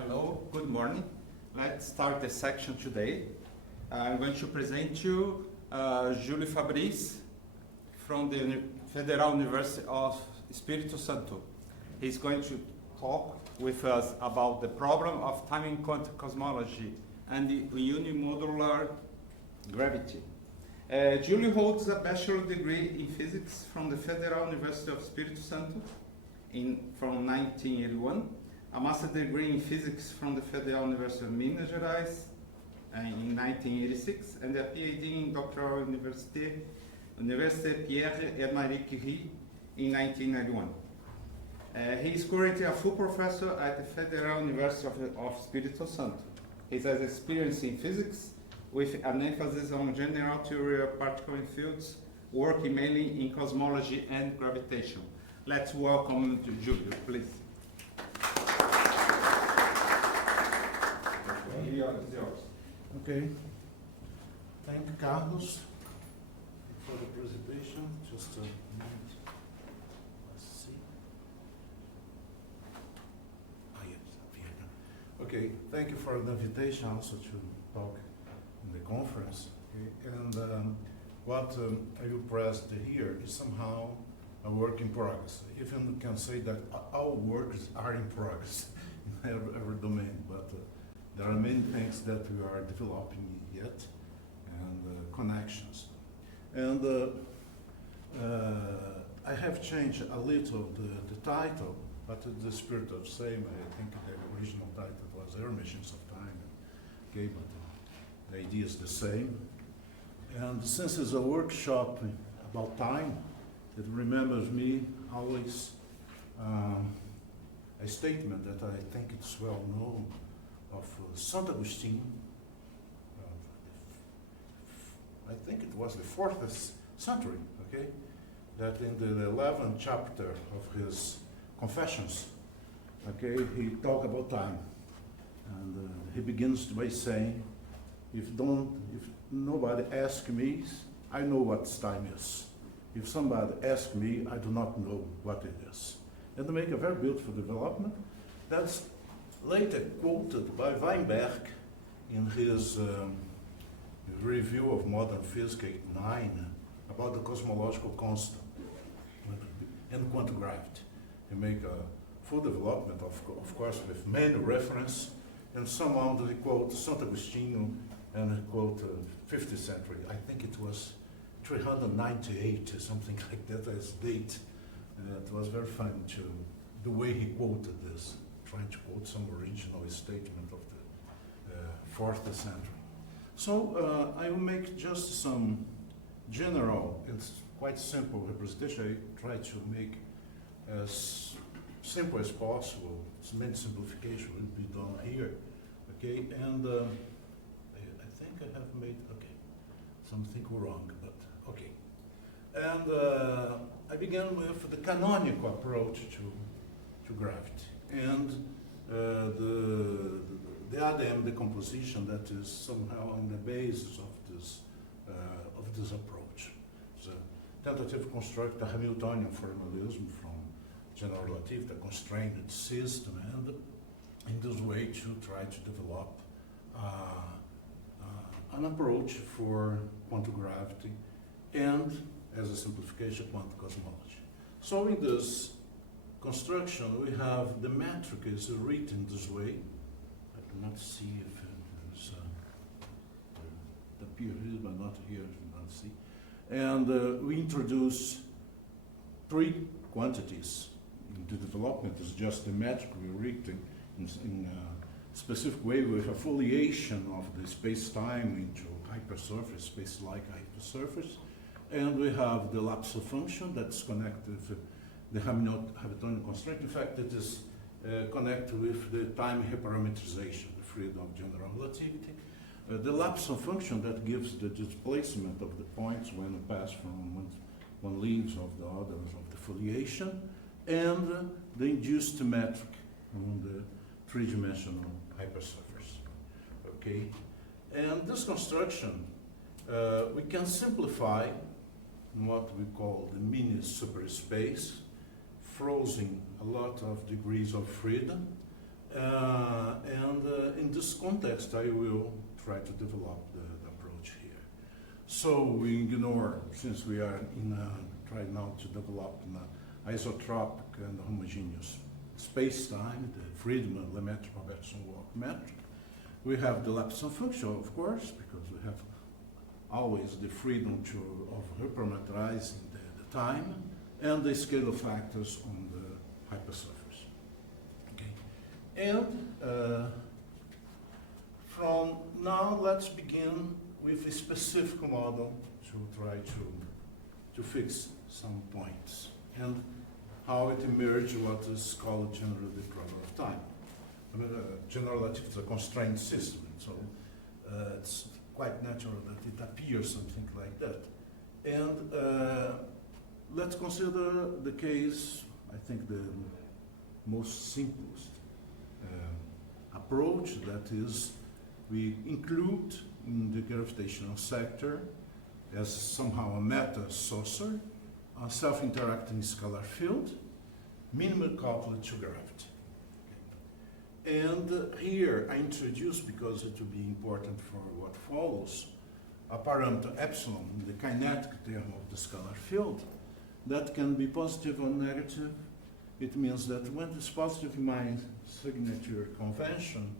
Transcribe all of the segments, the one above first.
Hello, good morning. Let's start the section today. I'm going to present you Júlio Fabris from the Federal University of Espírito Santo. He's going to talk with us about the problem of time in quantum cosmology and the unimodular gravity. Júlio holds a bachelor degree in physics from the Federal University of Espírito Santo from 1981, a master degree in physics from the Federal University of Minas Gerais in 1986, and a PhD in Doctoral Université Pierre et Marie Curie in 1991. He is currently a full professor at the Federal University of Espírito Santo. He has experience in physics with an emphasis on general theory of particle fields, working mainly in cosmology and gravitation. Let's welcome Júlio, please. Okay. Thank you, Carlos, for the presentation. Just a minute. Let's see. Yes, up here. Okay. Thank you for the invitation also to talk in the conference. Okay. And what I will present here is somehow a work in progress. Even we can say that all works are in progress in every domain, but there are many things that we are developing yet, and connections. And I have changed a little the title, but in the spirit of same, I think the original title was Air Machines of Time. Okay, but the idea is the same. And since it's a workshop about time, it remembers me always a statement that I think it's well known of Saint Augustine. I think it was the 4th century, okay, that in the 11th chapter of his Confessions, okay, he talked about time. And he begins by saying, if nobody asks me, I know what time is. If somebody asks me, I do not know what it is. And to make a very beautiful development, that's later quoted by Weinberg in his review of modern physics 9 about the cosmological constant and quantum gravity. He make a full development, of course, with many references, and somehow he quote Saint Augustine and he quote 50th century. I think it was 398 or something like that as date. It was very fun to the way he quoted this, trying to quote some original statement of the 4th century. So I will make just some general, it's quite simple representation. I try to make as simple as possible. As many simplification will be done here. Okay, and I think I have made, okay, something wrong, but okay. And I began with the canonical approach to gravity. And the ADM decomposition that is somehow on the basis of this approach. It's a tentative to construct a Hamiltonian formalism from general relativity, a constrained system, and in this way to try to develop an approach for quantum gravity and, as a simplification, quantum cosmology. So in this construction, we have the metric is written this way. I cannot see if it is the appear here, but not here. You cannot see. And we introduce 3 quantities. The development is just the metric we written in a specific way with a foliation of the space-time into hypersurface, space-like hypersurface. And we have the lapse function that's connected with the Hamiltonian constraint. In fact, it is connected with the time hyperparametrization, the freedom of general relativity. The lapse function that gives the displacement of the points when it pass from one leaves of the others of the foliation, and the induced metric on the 3-dimensional hypersurface. Okay, and this construction we can simplify in what we call the mini superspace, frozen a lot of degrees of freedom, context, I will try to develop the approach here. So we ignore, since we are trying now to develop an isotropic and homogeneous space-time, the Friedmann-Lemaitre Robertson-Walk metric. We have the Laplacian function, of course, because we have always the freedom of hypermetrizing the time, and the scalar factors on the hypersurface. Okay. And from now, let's begin with a specific model to try to fix some points and how it emerged what is called generally the problem of time. I mean, general relativity is a constrained system, so it's quite natural that it appears something like that. And let's consider the case, I think the most simplest approach, that is, we include in the gravitational sector as somehow a meta-saucer, a self-interacting scalar field, minimally coupled to gravity. And here I introduce, because it will be important for what follows, a parameter epsilon, the kinetic term of the scalar field, that can be positive or negative. It means that when it's positive in my signature convention,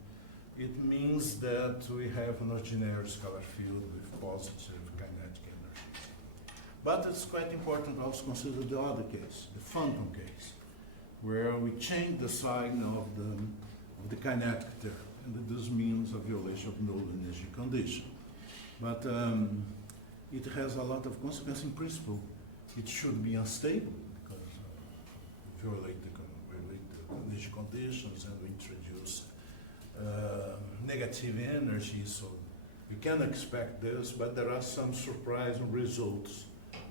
it means that we have an ordinary scalar field with positive kinetic energy. But it's quite important to also consider the other case, the phantom case, where we change the sign of the kinetic term, and this means a violation of null energy condition. But it has a lot of consequence in principle. It should be unstable because we violate the energy conditions and we introduce negative energy, so we can expect this, but there are some surprising results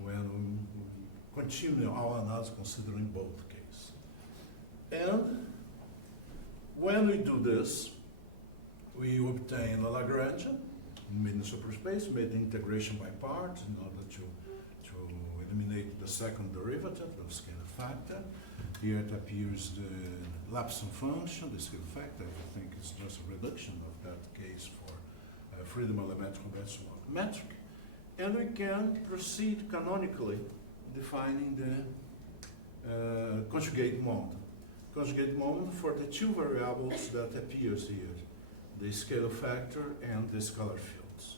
when we continue our analysis considering both cases. And when we do this, we obtain a Lagrangian in the superspace, made the integration by parts in order to eliminate the second derivative, the scalar factor. Here it appears the Laplacian function, the scalar factor. I think it's just a reduction of that case for Friedmann-Lemaitre Robertson-Walk metric. And we can proceed canonically defining the conjugate moment. Conjugate moment for the two variables that appears here, the scalar factor and the scalar fields.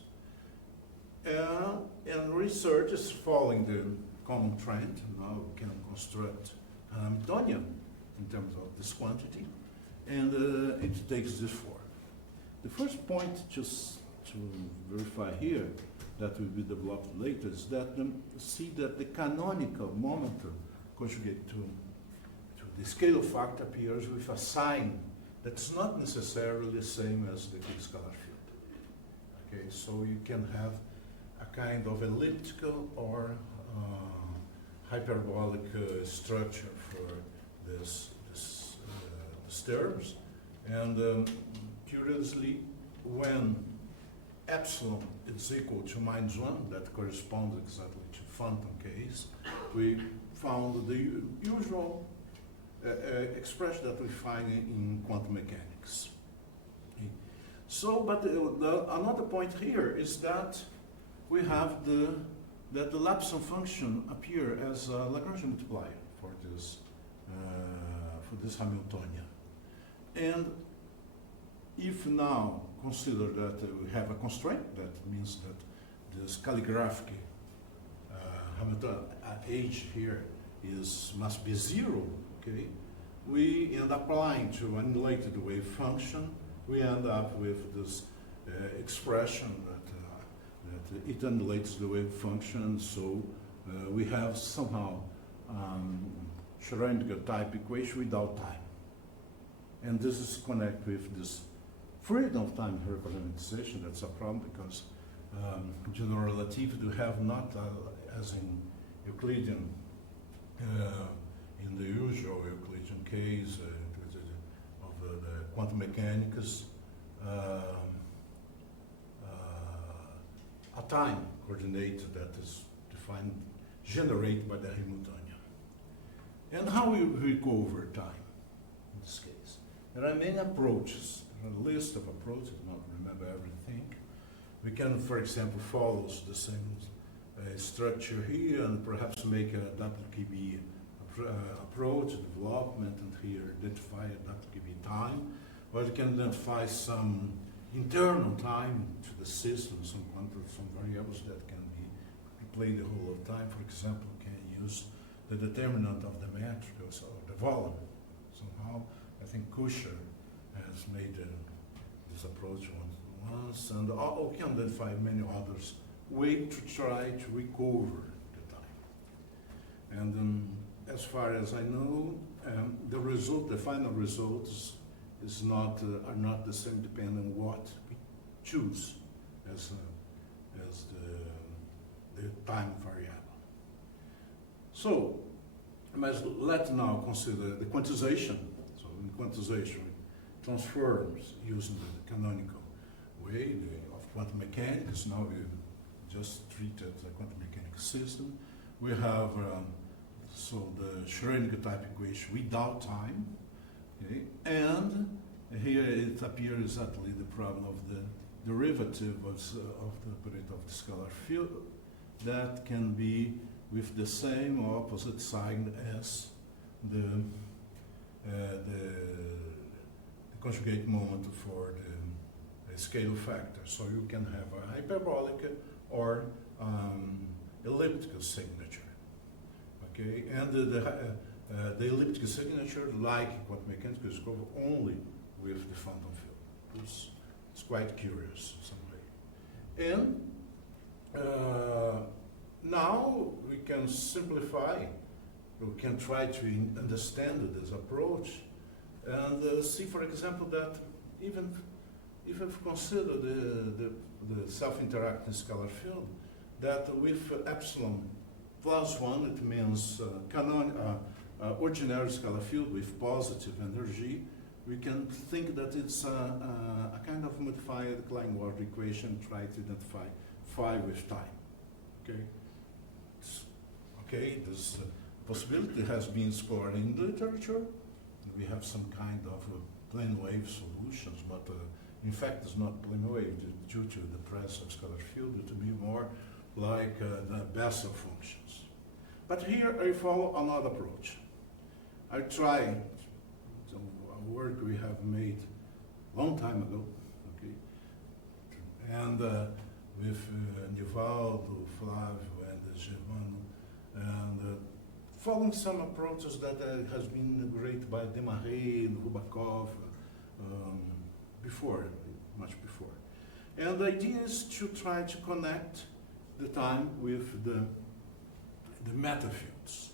And research is following the common trend. Now we can construct an Hamiltonian in terms of this quantity, and it takes this form. The first point just to verify here that will be developed later is that see that the canonical momentum conjugate to the scalar factor appears with a sign that's not necessarily the same as the scalar field. Okay, so you can have a kind of elliptical or hyperbolic structure for these terms. And curiously, when epsilon is equal to -1, that corresponds exactly to phantom case, we found the usual expression that we find in quantum mechanics. Okay. So, but another point here is that we have that the Laplacian function appear as a Lagrangian multiplier for this Hamiltonian. And if now consider that we have a constraint, that means that this calligraphic Hamiltonian age here must be 0. Okay, we end up applying to an unrelated wave function. We end up with this expression that it annulates the wave function. So we have somehow Schrödinger type equation without time, and this is connected with this freedom of time representization. That's a problem because general relativity we have not as in Euclidean. In the usual Euclidean case of the quantum mechanics, a time coordinate that is defined, generated by the Hamiltonian. And how we recover time in this case? There are many approaches a list of approaches, not remember everything. We can, for example, follow the same structure here and perhaps make a WKB approach, development, and here identify a WKB time, or you can identify some internal time to the system, some variables that can be played the whole of time. For example, can use the determinant of the metric or the volume. Somehow, I think Kusher has made this approach once, and we can identify many others way to try to recover the time. And as far as I know, the final results are not the same depending on what we choose as the time variable. So, let's now consider the quantization. So in quantization, we transforms using the canonical way of quantum mechanics. Now we just treated the quantum mechanics system. We have so the Schrödinger type equation without time, okay? And here it appears exactly the problem of the derivative of the operator of the scalar field that can be with the same or opposite sign as the conjugate moment for the scale factor. So you can have a hyperbolic or elliptical signature. Okay, and the elliptical signature, like quantum mechanics, is covered only with the phantom field. It's quite curious in some way. And now we can simplify. We can try to understand this approach and see, for example, that even if we consider the self-interacting scalar field, that with epsilon plus 1, it means ordinary scalar field with positive energy. We can think that it's a kind of modified Klein-Ward equation, try to identify phi with time. Okay, this possibility has been explored in the literature. We have some kind of plane wave solutions, but in fact it's not plane wave due to the presence of scalar field. It will be more like the Bessel functions. But here I follow another approach. I try some work we have made long time ago, okay, and with Nivaldo, Flavio, and Germano, and following some approaches that has been integrated by Desmarais and Rubakov much before. And the idea is to try to connect the time with the matter fields.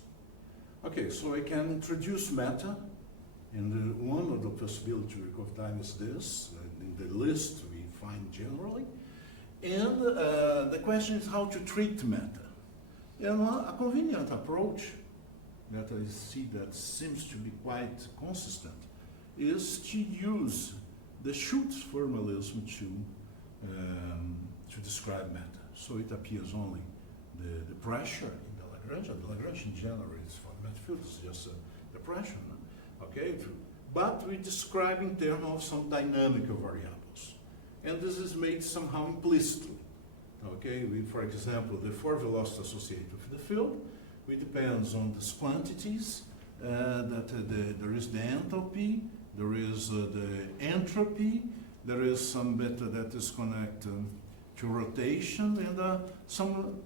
Okay, so I can introduce matter, and one of the possibilities to recover time is this, in the list we find generally. And the question is how to treat matter. And a convenient approach that I see that seems to be quite consistent is to use the Schultz formalism to describe matter. So it appears only the pressure in the Lagrangian. The Lagrangian generates for the matter field is just the pressure, no? Okay? But we describe in terms of some dynamical variables. And this is made somehow implicitly. Okay? For example, the four velocities associated with the field, it depends on these quantities, there is the enthalpy, there is the entropy, there is some beta that is connected to rotation, and some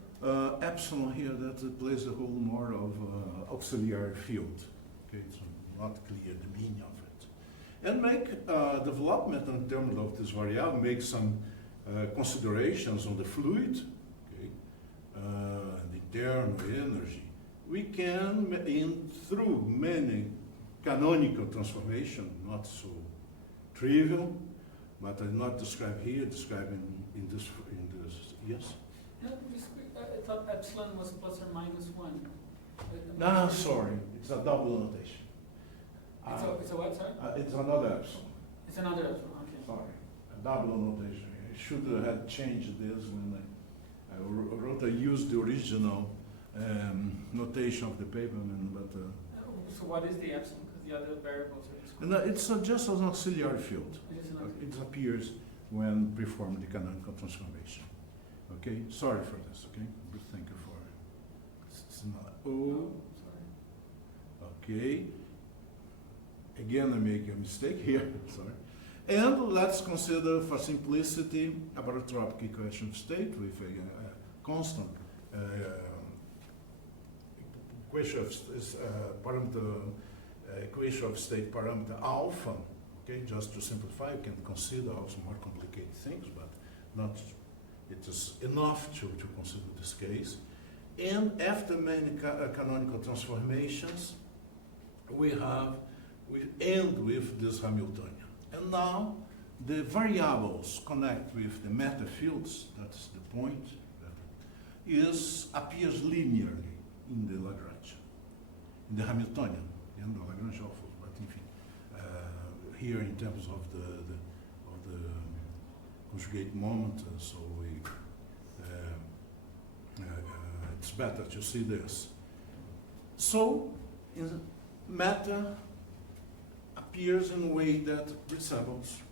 epsilon here that plays the whole more of auxiliary field. Okay, it's not clear the meaning of it. And make development in terms of this variable, make some considerations on the fluid, okay, the internal energy. We can, through many canonical transformation, not so trivial, but I'm not described here, described in this, yes? No, I thought epsilon was plus or minus 1. No, sorry, it's a double notation. It's a what, sorry? It's another epsilon. It's another epsilon, okay. Sorry, a double notation. I should have changed this when I used the original notation of the paper, but... So what is the epsilon? Because the other variables are described. And it's just an auxiliary field. It appears when perform the canonical transformation. Okay, sorry for this. Okay, but thank you for. It's not. Oh, Sorry. okay. Again, I make a mistake here. Sorry. And let's consider, for simplicity, a barotropic equation of state with a constant equation of parameter. Equation of state parameter alpha, okay, just to simplify, you can consider also more complicated things, but not, it is enough to consider this case. And after many canonical transformations, we end with this Hamiltonian. And now the variables connect with the meta fields, that's the point, appears linearly in the Lagrangian, in the Hamiltonian. And the Lagrange alpha, but here in terms of the conjugate moment, so it's better to see this. So, matter appears in a way that resembles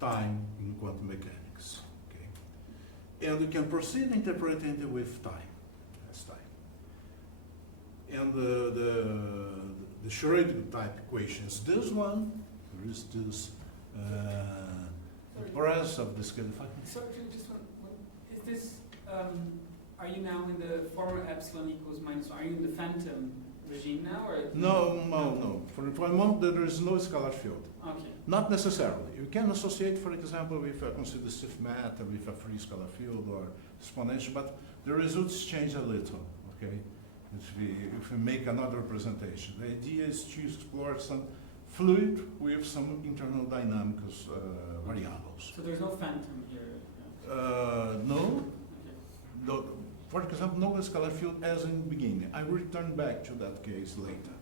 time in quantum mechanics. Okay, and we can proceed interpreting it with time as time. And the Schrödinger type equation is this one. There is this press of the scalar factor. Sorry, just one. Is this? Are you now in the former epsilon equals minus? Are you in the phantom regime now, or? No. For the moment, there is no scalar field. Okay. Not necessarily. You can associate, for example, with consider stiff matter with a free scalar field or exponential, but the results change a little. Okay. If we make another representation, the idea is to explore some fluid with some internal dynamics variables. So there's no phantom here? No. Okay. No. For example, no scalar field as in the beginning. I will return back to that case later.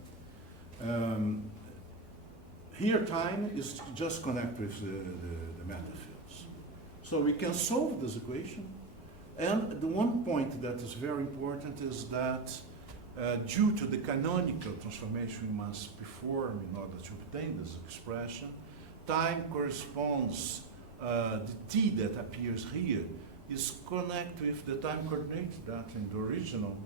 Here time is just connect with the matter fields. So we can solve this equation. And the one point that is very important is that due to the canonical transformation we must perform in order to obtain this expression, time corresponds, the t that appears here is connect with the time coordinate that in the original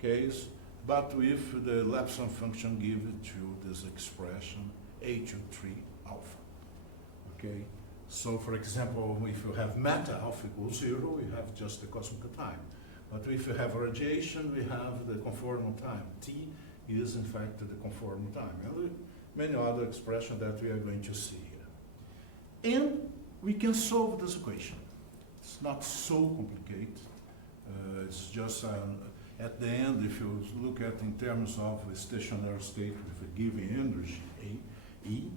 case, but with the Lepson function given to this expression h3 alpha. Okay, so for example, if you have matter alpha equals 0, we have just the cosmic time. But if you have radiation, we have the conformal time. T is in fact the conformal time. And many other expressions that we are going to see here. And we can solve this equation. It's not so complicated. It's just at the end, if you look at in terms of a stationary state with a given energy, E,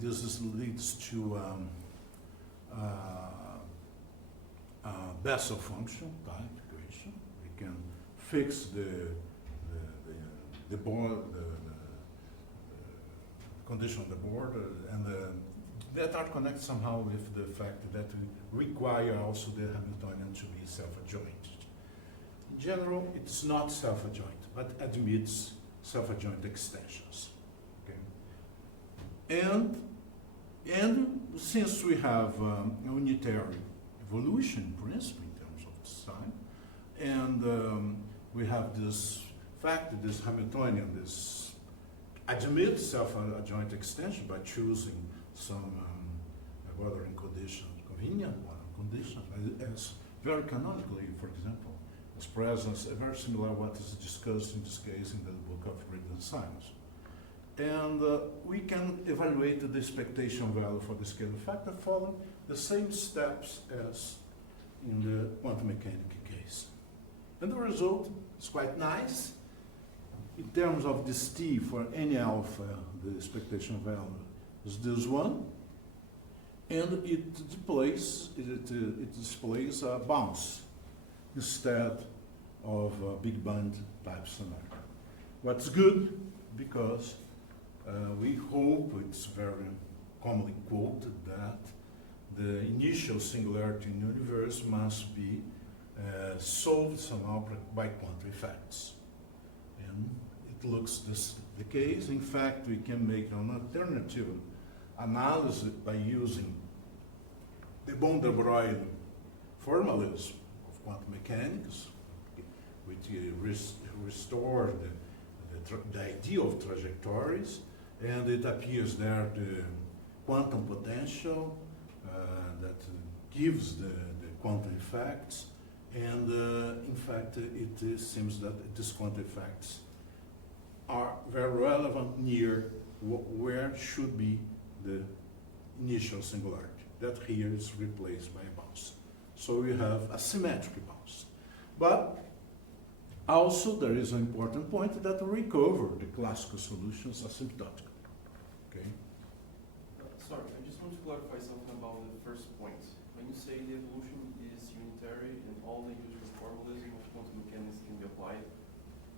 this leads to Bessel function type equation. We can fix the condition on the board, and that are connected somehow with the fact that we require also the Hamiltonian to be self-adjoint. In general, it's not self-adjoint, but admits self-adjoint extensions. Okay? And since we have unitary evolution principle in terms of time, and we have this fact that this Hamiltonian, this admits self-adjoint extension by choosing some bothering conditions, convenient conditions, as very canonically, for example, as presence, very similar to what is discussed in this case in the book of Rhythm Science. And we can evaluate the expectation value for the scalar factor following the same steps as in the quantum mechanics case. And the result is quite nice. In terms of this t for any alpha, the expectation value is this one, and it displays a bounce instead of a big band type scenario. What's good, because we hope, it's very commonly quoted, that the initial singularity in the universe must be solved somehow by quantum effects. And it looks the case. In fact, we can make an alternative analysis by using the von der Broglie formalism of quantum mechanics, which restore the idea of trajectories, and it appears there the quantum potential that gives the quantum effects, and in fact it seems that these quantum effects are very relevant near where should be the initial singularity. That here is replaced by a bounce. So we have a symmetric bounce. But also there is an important point that recover the classical solutions asymptotically. Okay? Sorry, I just want to clarify something about the first point. When you say the evolution is unitary and all the usual formalism of quantum mechanics can be applied,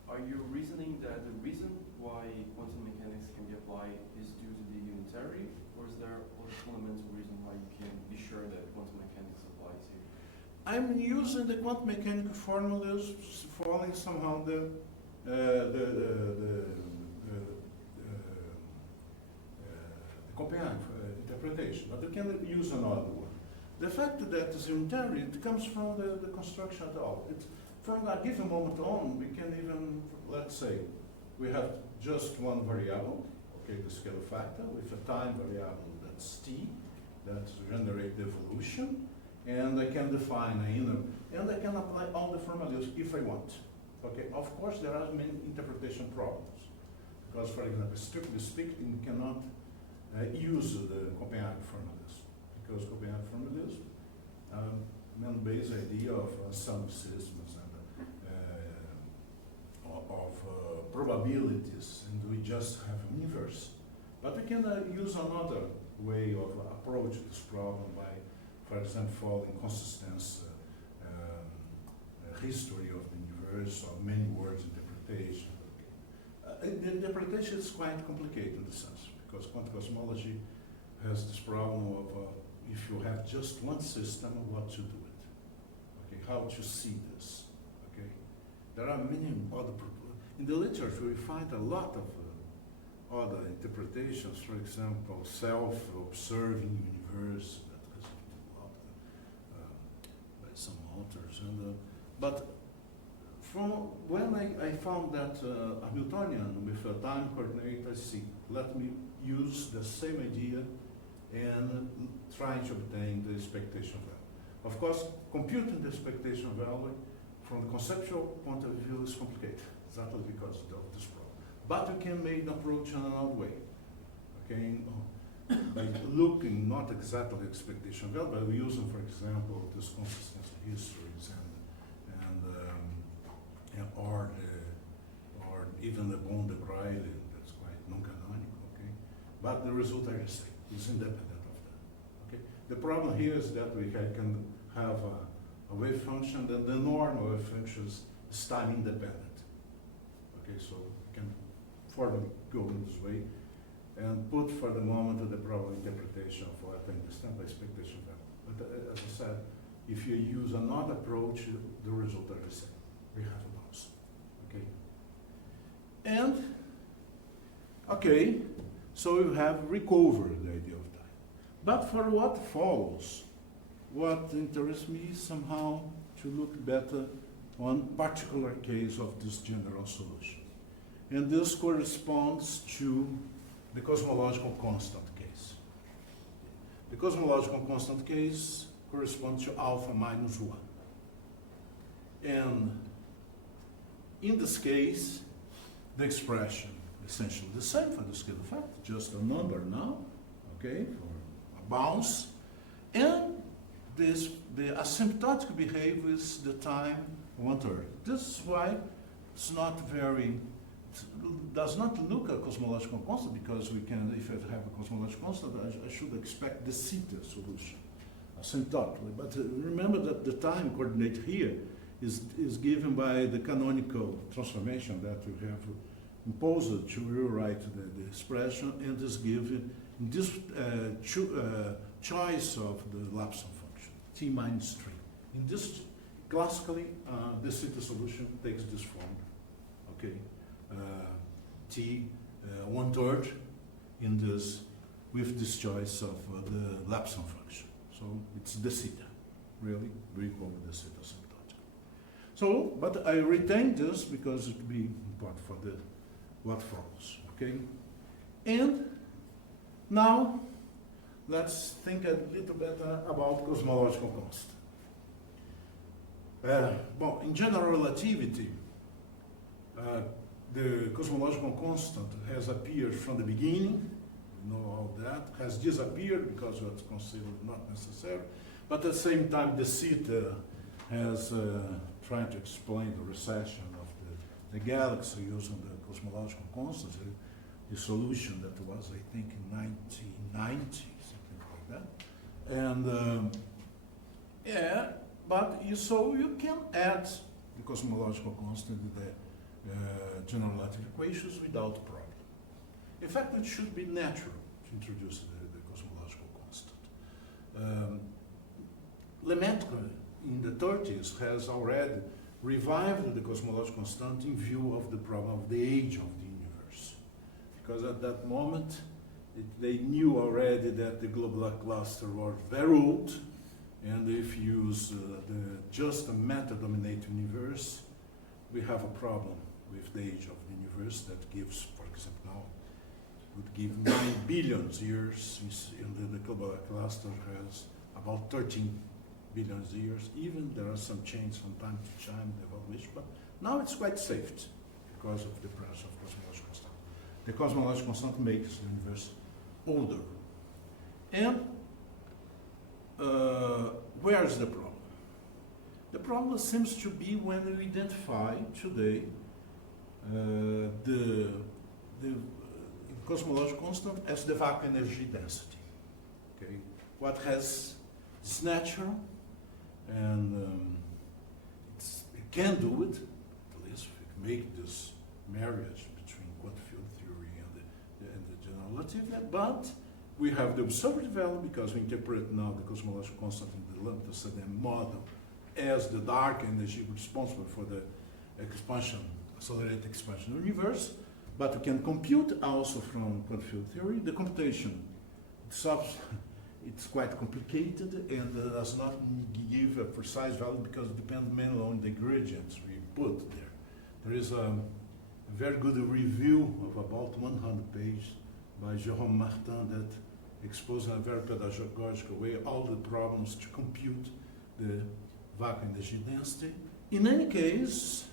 are you reasoning that the reason why quantum mechanics can be applied is due to the unitary, or is there a fundamental reason why you can be sure that quantum mechanics applies here? I'm using the quantum mechanical formulas following somehow the Copenhagen interpretation, but you can use another one. The fact that it's unitary, it comes from the construction at all. From a given moment on, we can even, let's say, we have just one variable, okay, the scalar factor, with a time variable that's t, that generates the evolution, and I can define an inner, and I can apply all the formulas if I want. Okay, of course there are many interpretation problems, because for example, strictly speaking, you cannot use the Copenhagen formulas, because Copenhagen formulas main-based idea of some systems and of probabilities, and we just have an inverse. But we can use another way of approach this problem by, for example, following consistent history of the universe or many words interpretation. The interpretation is quite complicated in the sense, because quantum cosmology has this problem of if you have just one system, what to do it. Okay, how to see this. Okay, there are many other in the literature. We find a lot of other interpretations. For example, self-observing universe that has been developed by some authors. And but from when I found that Hamiltonian with a time coordinate, I see, let me use the same idea and try to obtain the expectation value. Of course, computing the expectation value from the conceptual point of view is complicated, exactly because of this problem. But you can make an approach in another way, okay? By looking not exactly at expectation value, but using, for example, this consistency histories or even the von der Broglie, that's quite non-canonical, okay? But the result are the same, is independent of that, okay? The problem here is that we can have a wave function, that the norm of wave functions is time independent, okay? So we can further go in this way and put for the moment the problem interpretation of what I understand by expectation value. But as I said, if you use another approach, the result are the same. We have a bounce, okay? And, okay, so we have recovered the idea of time. But for what follows, what interests me is somehow to look better on particular case of this general solution. And this corresponds to the cosmological constant case. The cosmological constant case corresponds to alpha minus 1. And in this case, the expression is essentially the same for the scalar factor, just a number now, okay, for a bounce. And the asymptotic behavior is the time 1/3. This is why it's not very, does not look at cosmological constant, because we can, if I have a cosmological constant, I should expect the zeta solution asymptotically. But remember that the time coordinate here is given by the canonical transformation that we have imposed to rewrite the expression, and is given in this choice of the Laplace function, t minus 3. In this, classically, the zeta solution takes this form, okay? t 1/3 in this with this choice of the Lapson function. So it's the theta, really, we call it the theta asymptotic. So, but I retain this because it will be important for the what follows, okay? And now, let's think a little bit about cosmological constant. Well, in general relativity, the cosmological constant has appeared from the beginning, you know all that, has disappeared because it's considered not necessary, but at the same time the theta has tried to explain the recession of the galaxy using the cosmological constant, the solution that was, I think, in 1990, something like that. And yeah, but so you can add the cosmological constant to the general relativity equations without problem. In fact, it should be natural to introduce the cosmological constant. Lemaitre in the 30s has already revived the cosmological constant in view of the problem of the age of the universe. Because at that moment, they knew already that the globular cluster was very old, and if you use just a matter-dominated universe, we have a problem with the age of the universe that gives, for example, now, would give 9 billion years, and the globular cluster has about 13 billion years. Even there are some changes from time to time in the evaluation, but now it's quite safe because of the presence of cosmological constant. The cosmological constant makes the universe older. And where is the problem? The problem seems to be when we identify today the cosmological constant as the vacuum energy density. Okay, what has it's natural, and it can do it. At least we can make this marriage between quantum field theory and the general relativity. But we have the observed value because we interpret now the cosmological constant in the lambda Sedem model as the dark energy responsible for the expansion, accelerated expansion of the universe. But we can compute also from quantum field theory. The computation itself, it's quite complicated and does not give a precise value because it depends mainly on the ingredients we put there. There is a very good review of about 100 pages by Jérôme Martin that exposes in a very pedagogical way all the problems to compute the vacuum energy density. In any case,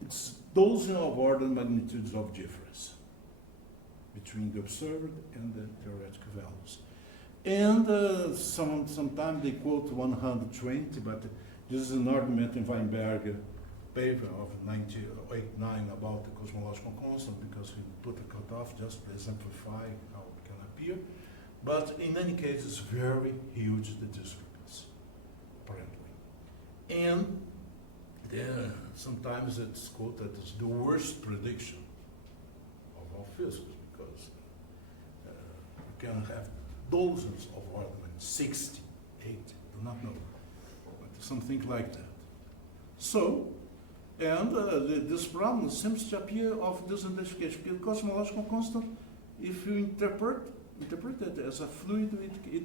it's dozens of order magnitudes of difference between the observed and the theoretical values. And sometimes they quote 120, but this is an argument in Weinberg paper of 1989 about the cosmological constant because he put a cutoff just to exemplify how it can appear. But in any case, it's very huge, the discrepancy, apparently. And sometimes it's quoted as the worst prediction of all physics because you can have dozens of arguments, 60, 80, do not know, but something like that. So, and this problem seems to appear of this identification because cosmological constant, if you interpret it as a fluid,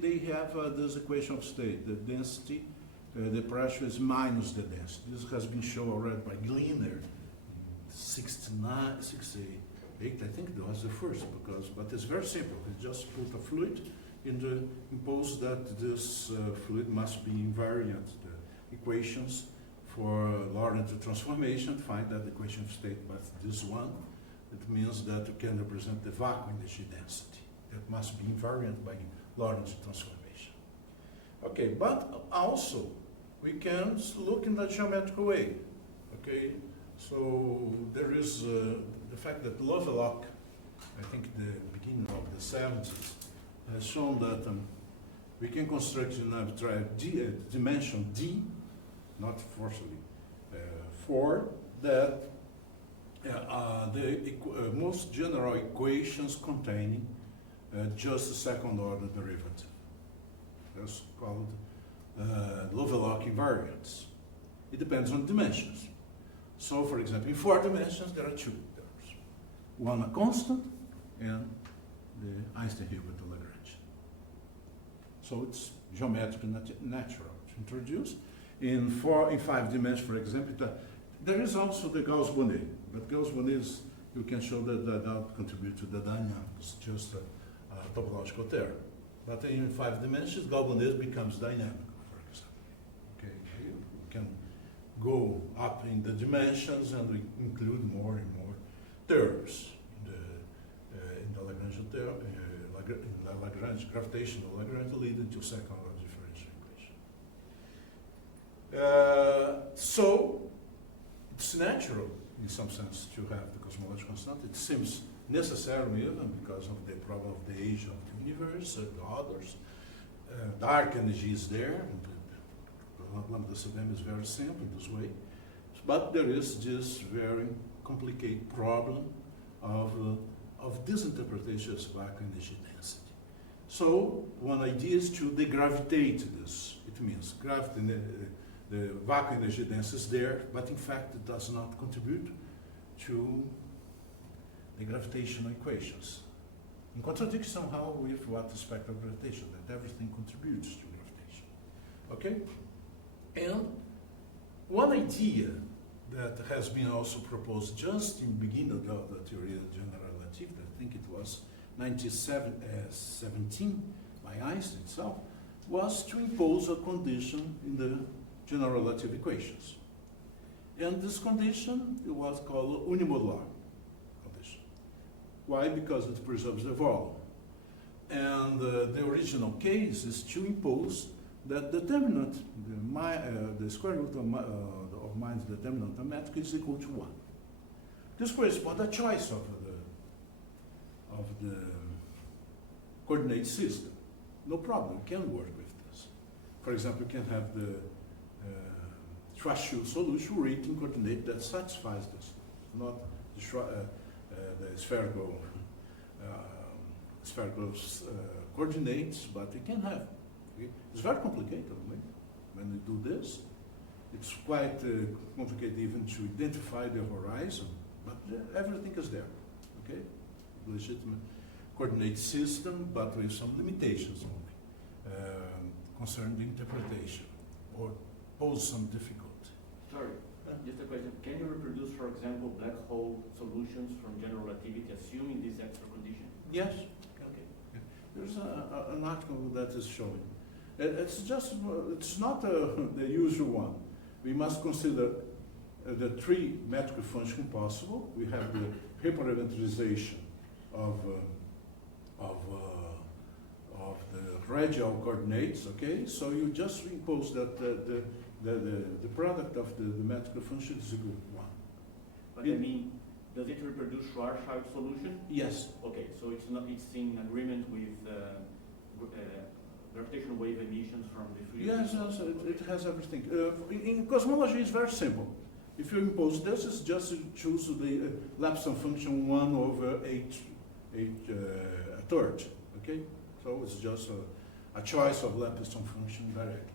they have this equation of state, the density, the pressure is minus the density. This has been shown already by Gleaner, 69, 68, I think it was the first, but it's very simple. You just put a fluid and impose that this fluid must be invariant. The equations for Lorentz transformation, find that the equation of state, but this one, it means that you can represent the vacuum energy density. That must be invariant by Lorentz transformation. Okay, but also we can look in the geometrical way. Okay, so there is the fact that Lovelock, I think the beginning of the 70s, has shown that we can construct an arbitrary dimension D, not forcibly, for that the most general equations containing just a second order derivative. That's called Lovelock invariants. It depends on dimensions. So, for example, in 4 dimensions, there are 2 terms. one a constant and the Einstein-Hilbert Lagrange. So it's geometrically natural to introduce. In 5 dimensions, for example, there is also the Gauss-Bonnet, but Gauss-Bonnet is, you can show that that contributes to the dynamics, just a topological theorem. But in 5 dimensions, Gauss-Bonnet becomes dynamic, for example. Okay, you can go up in the dimensions and we include more and more terms in the Lagrange theorem, in the Lagrange gravitational Lagrange leading to second order differential equation. So it's natural in some sense to have the cosmological constant. It seems necessary even because of the problem of the age of the universe and the others. Dark energy is there. The lambda sub m is very simple in this way. But there is this very complicated problem of this interpretation as vacuum energy density. So one idea is to degravitate this. It means gravity, the vacuum energy density is there, but in fact it does not contribute to the gravitational equations. In contradiction somehow with what the spectral gravitation, that everything contributes to gravitation. Okay? And one idea that has been also proposed just in the beginning of the theory of general relativity, I think it was 1917 by Einstein itself, was to impose a condition in the general relativity equations. And this condition was called unimodular condition. Why? Because it preserves the volume. And the original case is to impose that determinant, the square root of minus determinant of metric is equal to 1. This corresponds to a choice of the coordinate system. No problem, you can work with this. For example, you can have the Schwarzschild solution rating coordinate that satisfies this, not the spherical coordinates, but you can have. It's very complicated when you do this. It's quite complicated even to identify the horizon, but everything is there. Okay, legitimate coordinate system, but with some limitations only concerning the interpretation or pose some difficulty. Sorry, just a question. Can you reproduce, for example, black hole solutions from general relativity, assuming this extra condition? Yes. Okay. There's an article that is showing. It's not the usual one. We must consider the 3 metric function possible. We have the hyperparameterization of the radial coordinates. Okay, so you just impose that the product of the metric function is a good one. But I mean, does it reproduce Schwarzschild solution? Yes. Okay, so it's not. It's in agreement with gravitational wave emissions from the free. Yes, it has everything. In cosmology, it's very simple. If you impose this, it's just to choose the Laplace function 1 over 8 a third. Okay, so it's just a choice of Laplace function directly.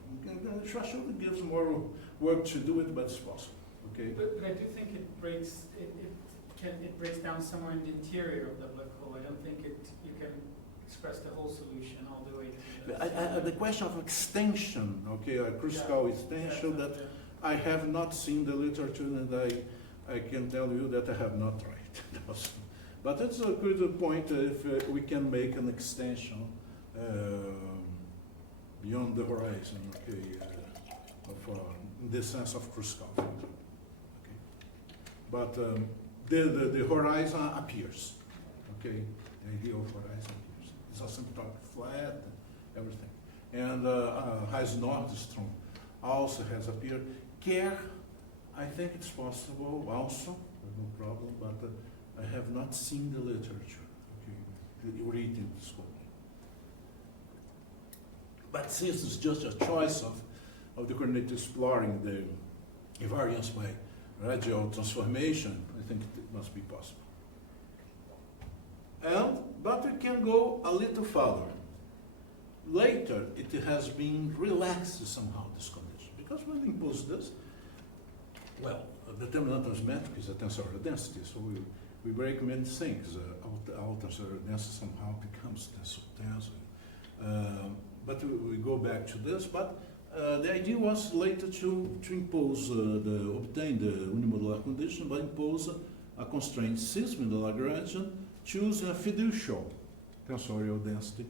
Schwarzschild gives more work to do it, but it's possible. Okay. But I do think it breaks down somewhere in the interior of the black hole. I don't think you can express the whole solution all the way to the question of extension, okay, a critical extension that I have not seen the literature, and I can tell you that I have not tried. But it's a good point if we can make an extension beyond the horizon, okay, in the sense of Kruskal. Okay. But the horizon appears, okay, the ideal horizon appears. It's asymptotic flat, everything. And Heis-Nordstrom also has appeared. Kerr, I think it's possible also, no problem, but I have not seen the literature, okay, reading the school. But since it's just a choice of the coordinate exploring the invariance by radial transformation, I think it must be possible. But we can go a little further. Later, it has been relaxed somehow, this condition, because when we impose this, well, the determinant of metric is a tensorial density, so we break many things. Alta density somehow becomes tensor. But we go back to this. But the idea was later to impose obtain the unimodular condition by impose a constraint system in the Lagrangian, choosing a fiducial tensorial density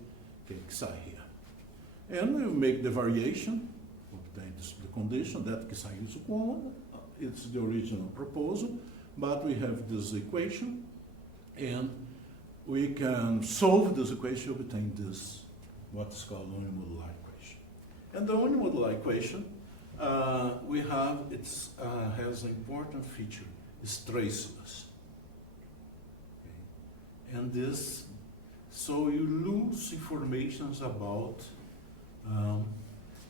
psi here. And we make the variation, obtain the condition that psi is common. It's the original proposal, but we have this equation, and we can solve this equation, obtain this, what is called unimodular equation. And the unimodular equation, we have, has an important feature, it's traceless. Okay. And this, so you lose informations about,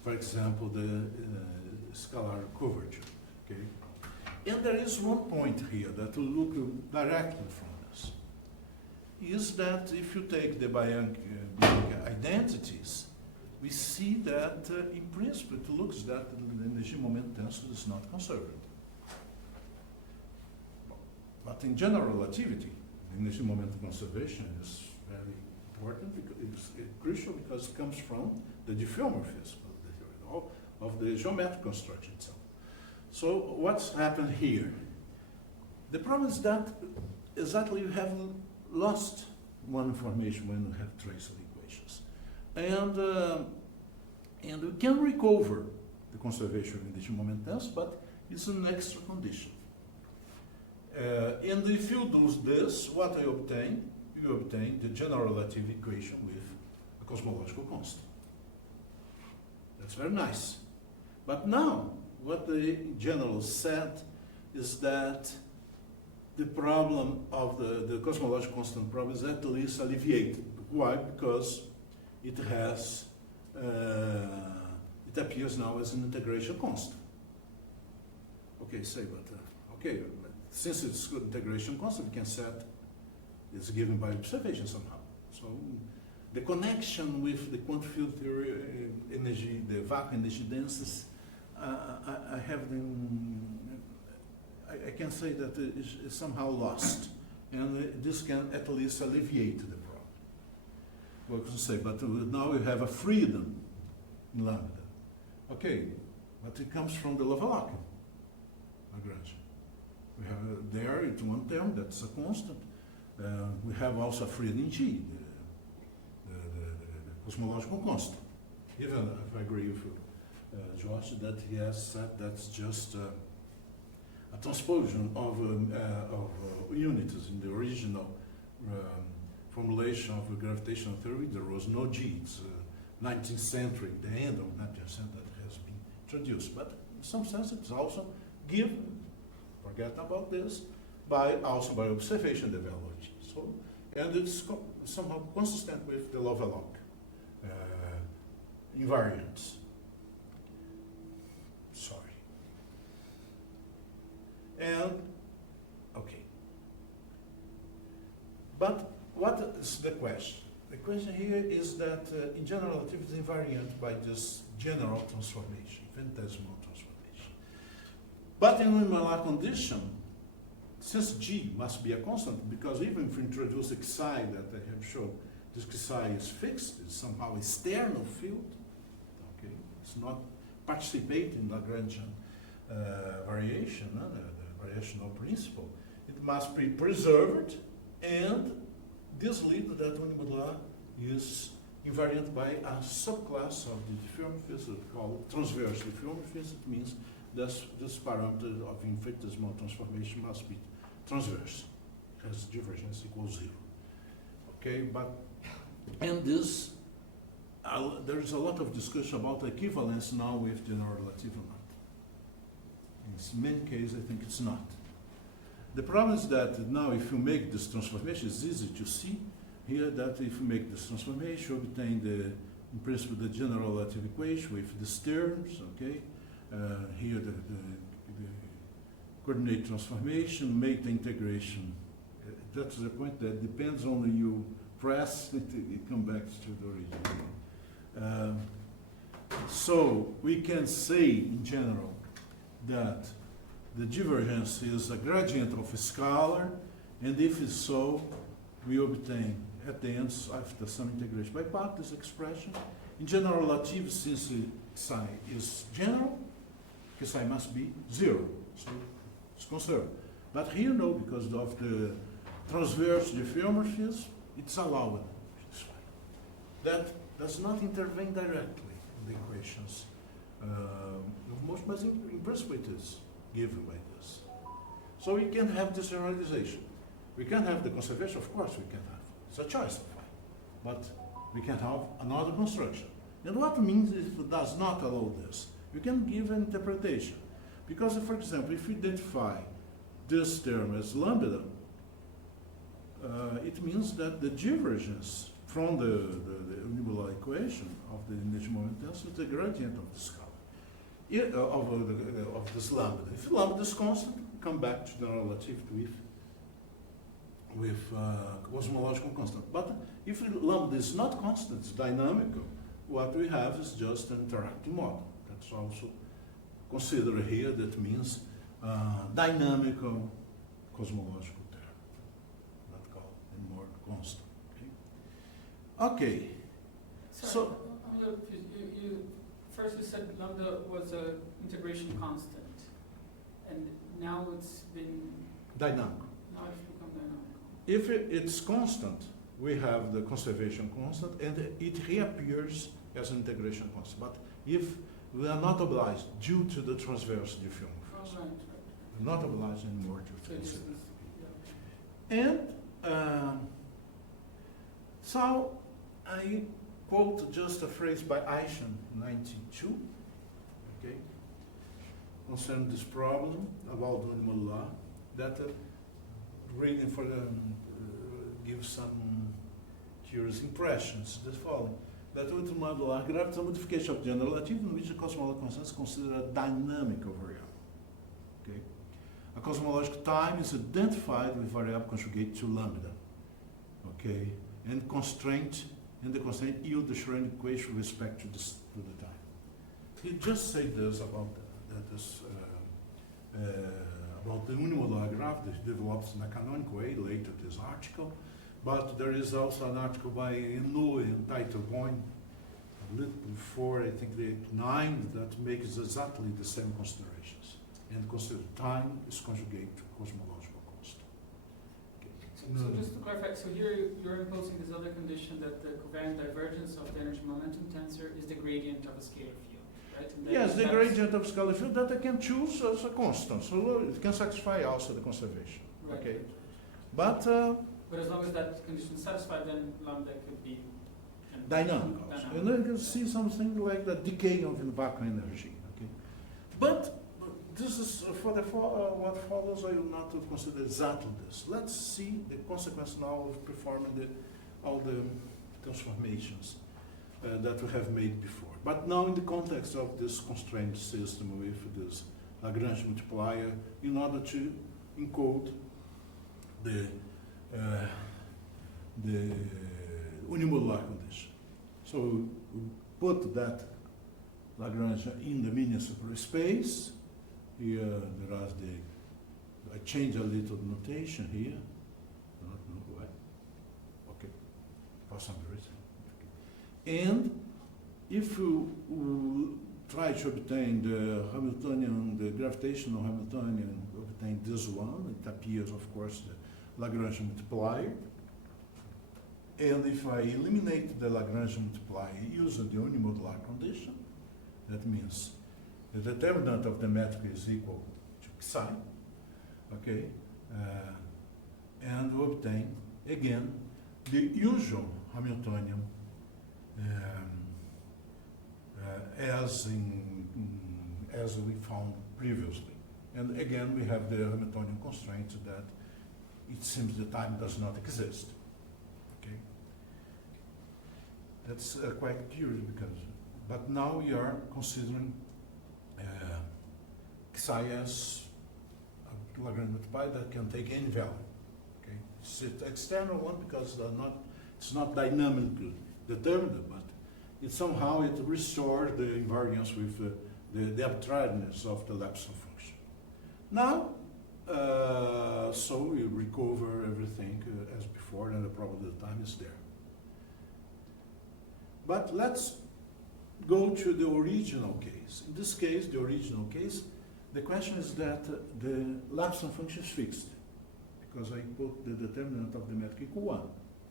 for example, the scalar curvature. Okay. And there is one point here that will look directly from this, is that if you take the Bianchi identities, we see that in principle it looks that the energy moment tensor is not conserved. But in general relativity, the energy moment conservation is very important, because it's crucial because it comes from the diffeomorphism of the geometric construction itself. So what's happened here? The problem is that exactly you have lost one information when you have traceable equations. And we can recover the conservation of energy moment tensor, but it's an extra condition. And if you do this, what you obtain the general relativity equation with a cosmological constant. That's very nice. But now, what the general said is that the problem of the cosmological constant problem is at least alleviated. Why? Because it has, it appears now as an integration constant. Okay, okay, since it's good integration constant, we can set it's given by observation somehow. So the connection with the quantum field theory energy, the vacuum energy densities, I have them, I can say that it's somehow lost, and this can at least alleviate the problem. What can I say? But now we have a freedom in lambda. Okay, but it comes from the Lagrangian. We have there it's one term that's a constant. We have also a freedom in G, the cosmological constant. Even if I agree with Josh that he has said that's just a transposition of unities in the original formulation of gravitational theory. There was no G. It's 19th century, the end of 19th century that has been introduced. But in some sense it's also given, forget about this, also by observation development. So, and it's somehow consistent with the Lovelock invariants. Sorry. And, okay. But what is the question? The question here is that in general relativity is invariant by this general transformation, infinitesimal transformation. But in unimodular condition, since G must be a constant, because even if we introduce xi that I have shown, this xi is fixed, it's somehow external field, okay? It's not participating in Lagrangian variation, the variational principle. It must be preserved, and this leads to that unimodular is invariant by a subclass of the diffeomorphism called transverse diffeomorphism. It means this parameter of infinitesimal transformation must be transverse, has divergence equals 0. Okay, but, and this, there is a lot of discussion about equivalence now with general relativity. In many cases, I think it's not. The problem is that now if you make this transformation, it's easy to see here that if you make this transformation, you obtain in principle, the general relativity equation with these terms, okay? Here the coordinate transformation, make the integration. That's the point that depends on you press, it comes back to the origin. So we can say in general that the divergence is a gradient of a scalar, And if it's so, we obtain at the end, after some integration by part, this expression. In general relative, since psi is general, psi must be 0. So it's conserved. But here, no, because of the transverse diffeomorphism, it's allowed. That does not intervene directly in the equations. But in principle, it is given by this. So we can have this generalization. We can have the conservation, of course we can have. It's a choice of mine. But we can have another construction. And what means if it does not allow this? We can give an interpretation. Because, for example, if we identify this term as lambda, it means that the divergence from the unipolar equation of the initial moment tensor is the gradient of the scala, of this lambda. If lambda is constant, we come back to the relativity with cosmological constant. But if lambda is not constant, it's dynamical, what we have is just an interacting model. That's also considered here. That means dynamical cosmological term, not called anymore constant. Okay. Sorry, So I'm a little confused. First you said lambda was a integration constant, and now it's been dynamical. now it's become dynamical. If it's constant, we have the conservation constant, and it reappears as an integration constant. But if we are not obliged, due to the transverse Oh, diffeomorphism, right. we're not obliged anymore to So it's, consider. yeah. And so I quote just a phrase by Eischen, 92, okay, concerning this problem about the unimal law, that reading for them gives some curious impressions. The following: that with the modular graph, the modification of the general relativity in which the cosmological constant is considered a dynamical variable. Okay, a cosmological time is identified with variable conjugate to lambda. Okay, and constraint, and the constraint yield the Schrödinger equation with respect to the time. He just said this about about the unimodular graph that develops in a canonical way later this article, but there is also an article by Eno and Title Point a little before, I think the 9, that makes exactly the same considerations and consider time is conjugate to cosmological constant. So just to clarify, so here you're imposing this other condition that the covariant divergence of the energy momentum tensor is the gradient of a scalar field, right? And then Yes, the that's- gradient of scalar field that I can choose as a constant, so it can satisfy also the conservation. Right. Okay, but But as long as that condition is satisfied, then lambda could be dynamic also. And then you can see something like the decay of the vacuum energy. Okay, but this is what follows. I will not consider exactly this. Let's see the consequence now of performing all the transformations that we have made before. But now in the context of this constrained system with this Lagrange multiplier, in order to encode the unimodular condition. So we put that Lagrange in the minion superspace. Here there is I change a little notation here. I don't know why. Okay, for some reason. Okay. And if you try to obtain the Hamiltonian, the gravitational Hamiltonian, obtain this one, it appears, of course, the Lagrange multiplier. And if I eliminate the Lagrange multiplier using the unimodular condition, that means the determinant of the metric is equal to psi, okay, and we obtain again the usual Hamiltonian as we found previously. And again, we have the Hamiltonian constraint that it seems the time does not exist. Okay, that's quite curious because. But now we are considering psi as a Lagrange multiplier that can take any value. Okay, it's an external one because it's not dynamically determined, but it somehow restores the invariance with the arbitrariness of the Lepson function. Now So we recover everything as before, and the probability of time is there. But let's go to the original case. In this case, the original case, the question is that the lapse function is fixed, because I put the determinant of the metric equal 1.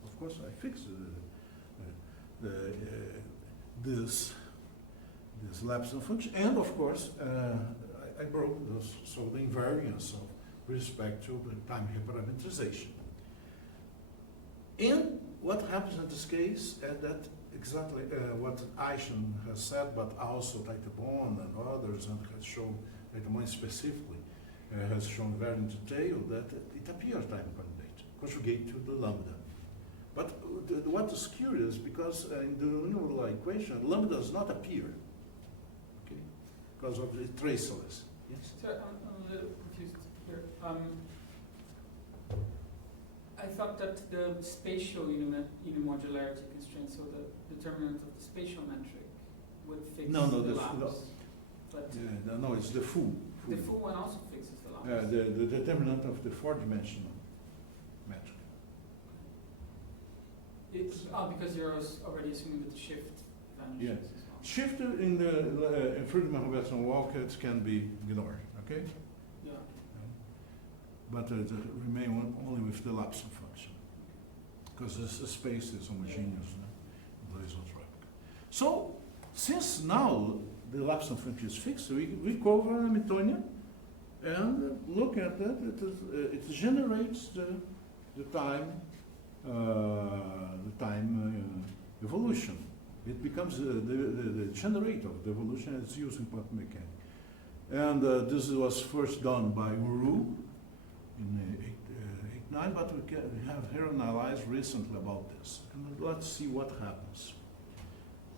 Of course, I fixed this lapse function, and of course, I broke this, so the invariance of respect to the time reparametrization. And what happens in this case, that exactly what Aishan has said, but also Taitebon and others, and has shown, Taitebon specifically, has shown very in detail that it appears time candidate, conjugate to the lambda. But what is curious, because in the universal equation, lambda does not appear, okay, because of the traceless. Yes? So I'm a little confused here. I thought that the spatial unimodularity constraint, so the determinant of the spatial metric, would fix No, the the lapse. But no, it's the full. the full one also fixes the lapse. The determinant of the four-dimensional metric. It's because you're already assuming that the shift vanishes Yeah. as well. Shift in the Friedman-Robertson Walcott can be ignored, okay? Yeah. But remain only with the lapse function, because the space is homogeneous, no? So, since now the lapse function is fixed, we recover Hamiltonian and look at that. It generates the time evolution. It becomes the generator of the evolution as used in quantum mechanics. And this was first done by Uru in 89, but we have here analyzed recently about this. And let's see what happens.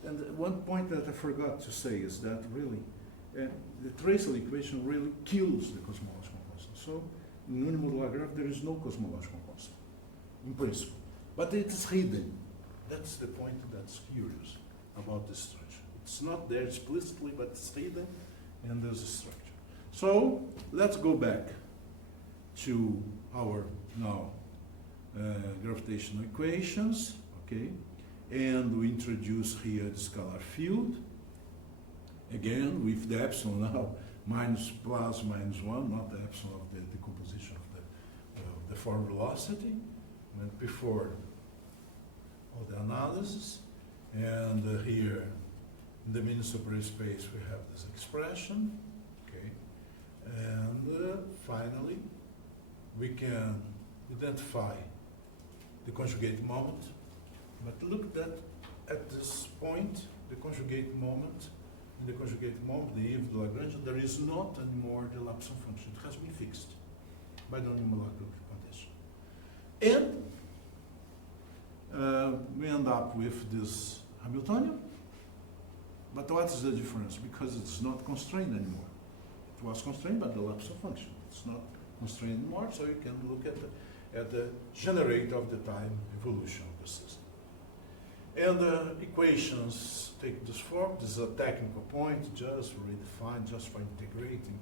And one point that I forgot to say is that really, the traceable equation really kills the cosmological constant. So in unimodular graph, there is no cosmological constant, in principle. But it is hidden. That's the point that's curious about this structure. It's not there explicitly, but it's hidden, and there's a structure. So let's go back to our now gravitational equations, okay? And we introduce here the scalar field, again with the epsilon now minus plus minus 1, not the epsilon of the decomposition of the form velocity, and before all the analysis. And here in the mini superspace we have this expression, okay? And finally we can identify the conjugate moment. But look at this point, the conjugate moment, in the conjugate moment, the Eve de Lagrange, there is not anymore the lapse function. It has been fixed by the molecular condition. And we end up with this Hamiltonian. But what is the difference? Because it's not constrained anymore. It was constrained by the lapse function. It's not constrained anymore, so you can look at the generator of the time evolution of the system. And the equations take this form. This is a technical point, just redefine, just for integrating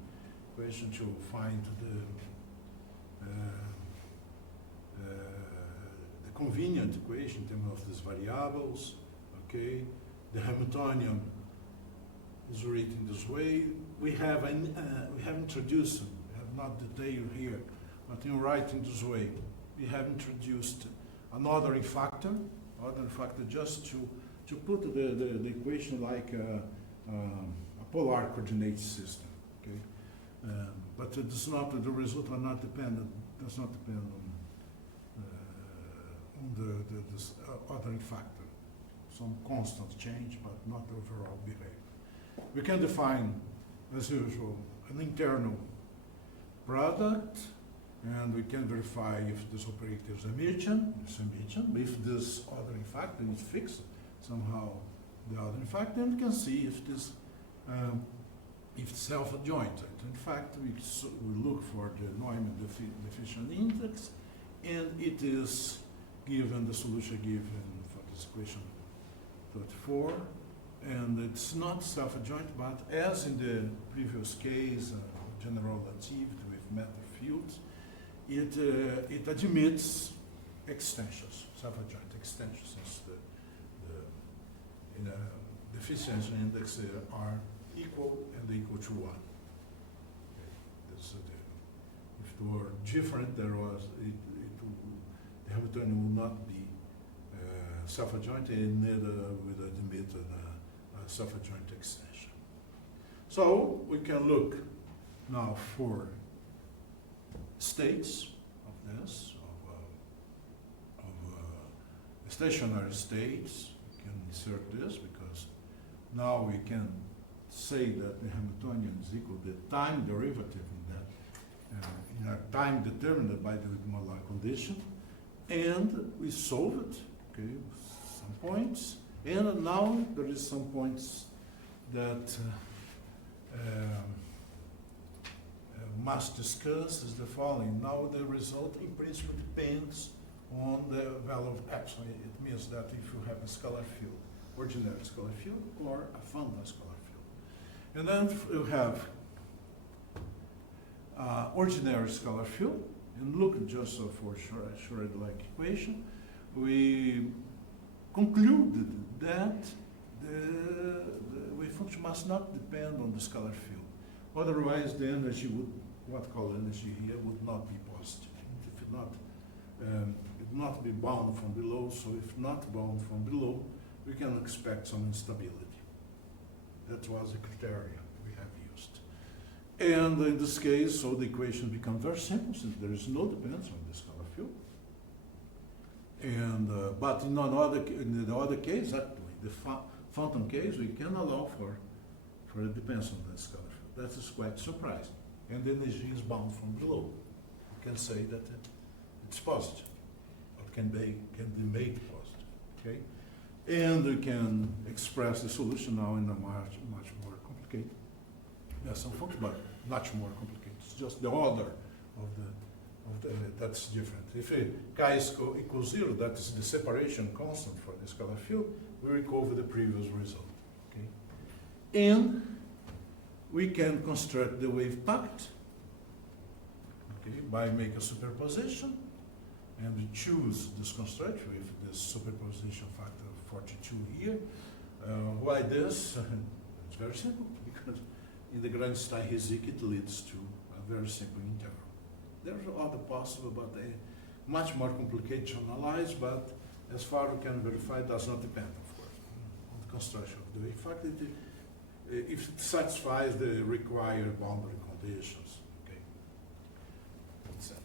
equation to find the convenient equation in terms of these variables. Okay, the Hamiltonian is written this way. We have introduced, we have not detailed here, but in writing this way, we have introduced an ordering factor just to put the equation like a polar coordinate system. Okay, but it does not. The result are not dependent. Does not depend on this ordering factor. Some constant change, but not the overall behavior. We can define, as usual, an internal product, and we can verify if this operator is a Hermitian, if this ordering factor is fixed, somehow the ordering factor, and we can see if this if it's self-adjointed. In fact, we look for the Neumann deficient index, and it is given, the solution given for this equation 34, and it's not self-adjoint, but as in the previous case, general relativity with matter fields, it admits extensions, self-adjoint extensions, since the efficiency index are equal and equal to 1. Okay. If it were different, the Hamiltonian would not be self-adjoint, and neither would admit a self-adjoint extension. So we can look now for states of this, of stationary states. We can insert this because now we can say that the Hamiltonian is equal to the time derivative in that, in a time determined by the molar condition, and we solve it, okay, some points, and now there is some points that must discuss is the following. Now the result in principle depends on the value of epsilon. It means that if you have a scalar field, ordinary scalar field, or a fundamental scalar field. And then you have ordinary scalar field, and look just for Schrödinger-like equation, we concluded that the wave function must not depend on the scalar field. Otherwise, the energy would, what called energy here, would not be positive. If it not be bound from below, so if not bound from below, we can expect some instability. That was the criteria we have used. And in this case, so the equation becomes very simple since there is no dependence on the scalar field. And but in the other case, actually, the phantom case, we can allow for a dependence on the scalar field. That is quite surprising. And the energy is bound from below. We can say that it's positive, or can be made positive. Okay, and we can express the solution now in a much more complicated. There's some function, but much more complicated. It's just the order of the that's different. If chi is equals 0, that is the separation constant for the scalar field, we recover the previous result. Okay, and we can construct the wave packet, okay, by making a superposition, and we choose this construction with this superposition factor of 42 here. Why this? It's very simple, because in the Grandstein-Hesik it leads to a very simple integral. There are other possible, but much more complicated to analyze, but as far as we can verify, it does not depend, of course, on the construction of the wave factor. If it satisfies the required boundary conditions, okay, etc.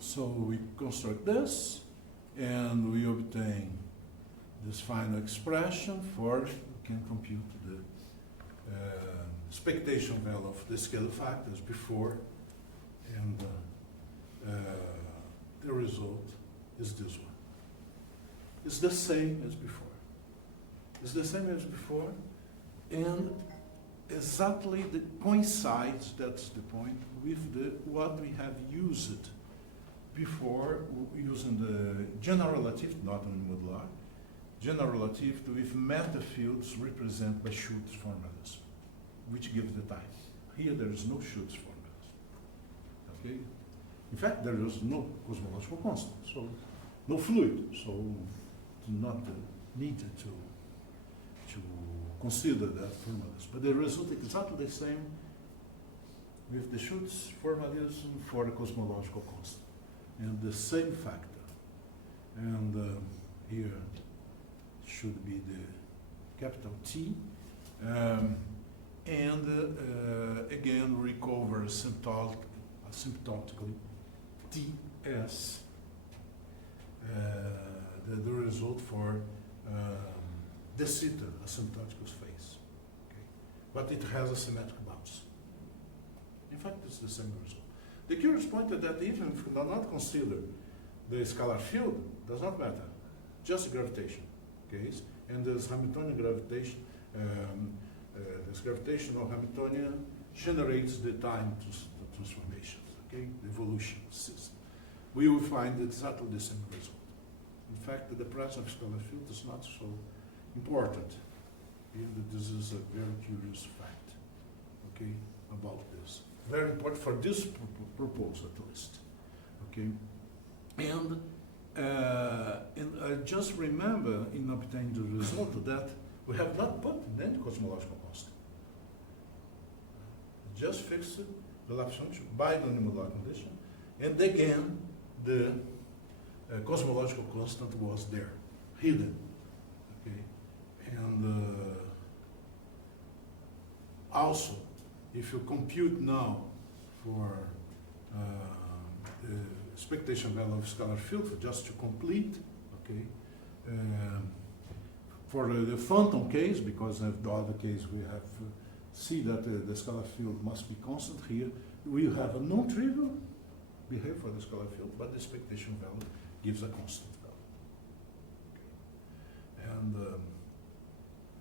So we construct this, and we obtain this final expression for, we can compute the expectation value of the scalar factors before, and the result is this one. It's the same as before. It's the same as before, and exactly that coincides, that's the point, with what we have used before, using the general relativity, not in modular, general relativity with matter fields represented by Schultz formulas, which gives the time. Here there is no Schultz formulas. Okay? In fact, there is no cosmological constant, so no fluid, so it's not needed to consider that formulas. But the result is exactly the same with the Schultz formalism for the cosmological constant, and the same factor. And here should be the capital T. Again, recover asymptotically Ts, the result for de Sitter asymptotic space. Okay. But it has a symmetric bounce. In fact, it's the same result. The curious point is that even if we do not consider the scalar field, does not matter, just gravitation. Okay? And this Hamiltonian gravitation, this gravitational Hamiltonian generates the time to transformations, okay? The evolution system. We will find exactly the same result. In fact, the presence of scalar field is not so important. This is a very curious fact, okay, about this. very important for this purpose at least. Okay, and I just remember in obtaining the result that we have not put any cosmological constant. Just fixed the Laplace function by the modular condition, and again the cosmological constant was there, hidden. Okay, and also, if you compute now for the expectation value of scalar field, just to complete, okay, for the phantom case, because of the other case we have see that the scalar field must be constant here, we have a non-trivial behavior for the scalar field, but the expectation value gives a constant value. Okay. And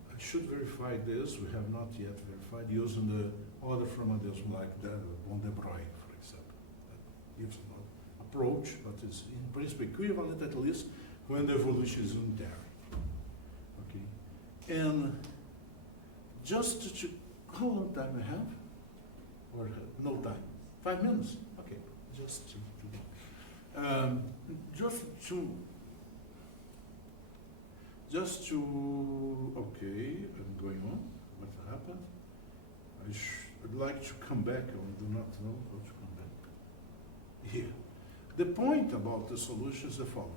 I should verify this, we have not yet verified, using the other formalism like the von der Breuil, for example. That gives an approach, but it's in principle equivalent at least when the evolution is unitary. Okay. And just to how long time I have? Or no time? 5 minutes? Okay, just to okay, I'm going on. What happened? I'd like to come back. I do not know how to come back. Here. The point about the solution is the following.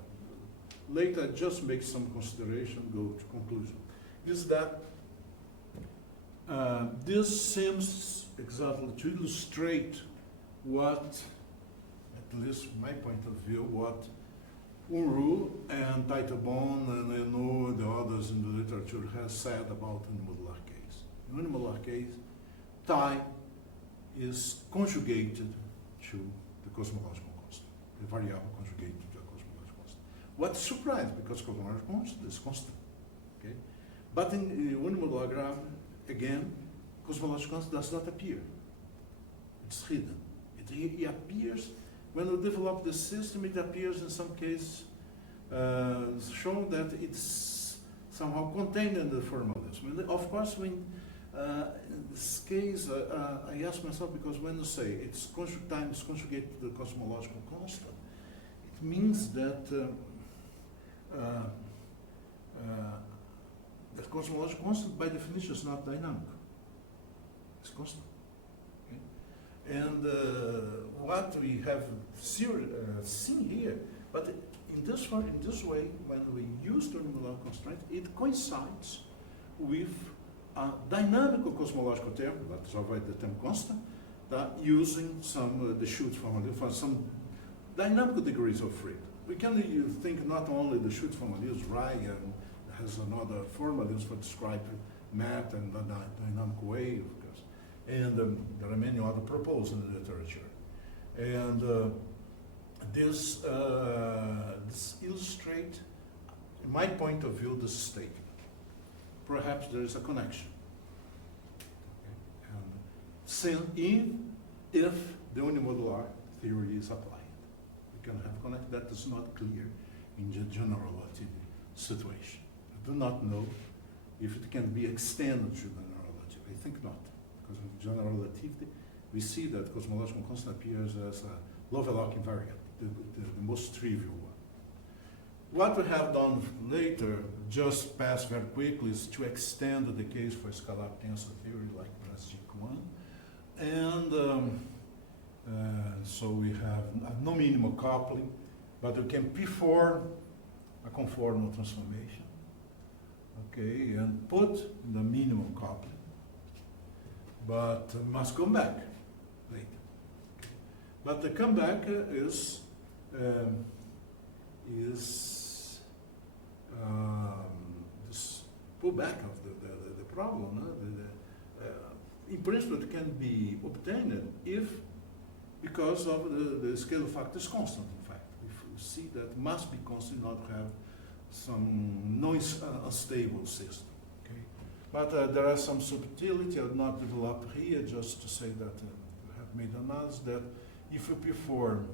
Later, I just make some consideration, go to conclusion. Is that this seems exactly to illustrate what, at least my point of view, what Unruh and Teitelbaum and the others in the literature has said about the unimodular case. In the unimodular case, time is conjugated to the cosmological constant, the variable conjugated to the cosmological constant. What's surprised, because cosmological constant is constant. Okay? But in the unimodular graph, again, cosmological constant does not appear. It's hidden. It appears when we develop the system. It appears in some cases, showing that it's somehow contained in the formalism. And of course, when in this case, I ask myself, because when you say it's time is conjugated to the cosmological constant, it means that the cosmological constant, by definition, is not dynamic. It's constant. Okay? And what we have seen here, but in this way, when we use the unimodular constraint, it coincides with a dynamical cosmological term, let's avoid the term constant, using some the Schutz formalism for some dynamical degrees of freedom. We can think not only the Schutz formalism, Ryan has another formalism for describing matter and the dynamic way, of course. And there are many other proposals in the literature. And this illustrates, in my point of view, this statement. Perhaps there is a connection. Okay. And if the unimodular theory is applied, we can have a connection that is not clear in the general relativity situation. I do not know if it can be extended to general relativity. I think not, because in general relativity, we see that cosmological constant appears as a Lovelock invariant, the most trivial one. What we have done later, just pass very quickly, is to extend the case for scalar tensor theory like Brasik 1. And so we have no minimal coupling, but we can perform a conformal transformation, okay, and put the minimum coupling, but must come back later. But the comeback is this pullback of the problem. In principle, it can be obtained because of the scalar factor is constant. In fact, if you see that must be constant, not have some unstable system. Okay, but there are some subtlety I will not develop here. Just to say that we have made analysis that if we perform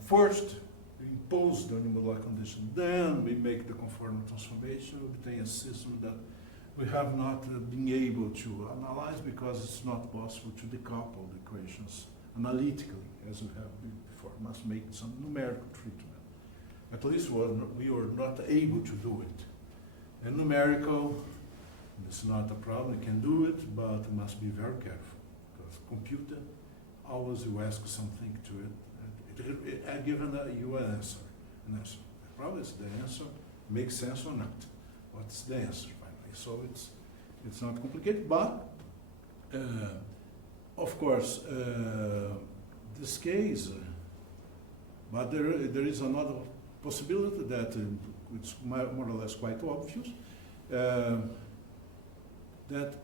first impose the unimodular condition, then we make the conformal transformation, we obtain a system that we have not been able to analyze because it's not possible to decouple the equations analytically as we have been before. Must make some numerical treatment. At least we were not able to do it. And numerical, it's not a problem. You can do it, but must be very careful because computer always you ask something to it. It given you an answer. The problem is the answer makes sense or not. What's the answer finally? So it's not complicated, but of course this case. But there is another possibility that it's more or less quite obvious that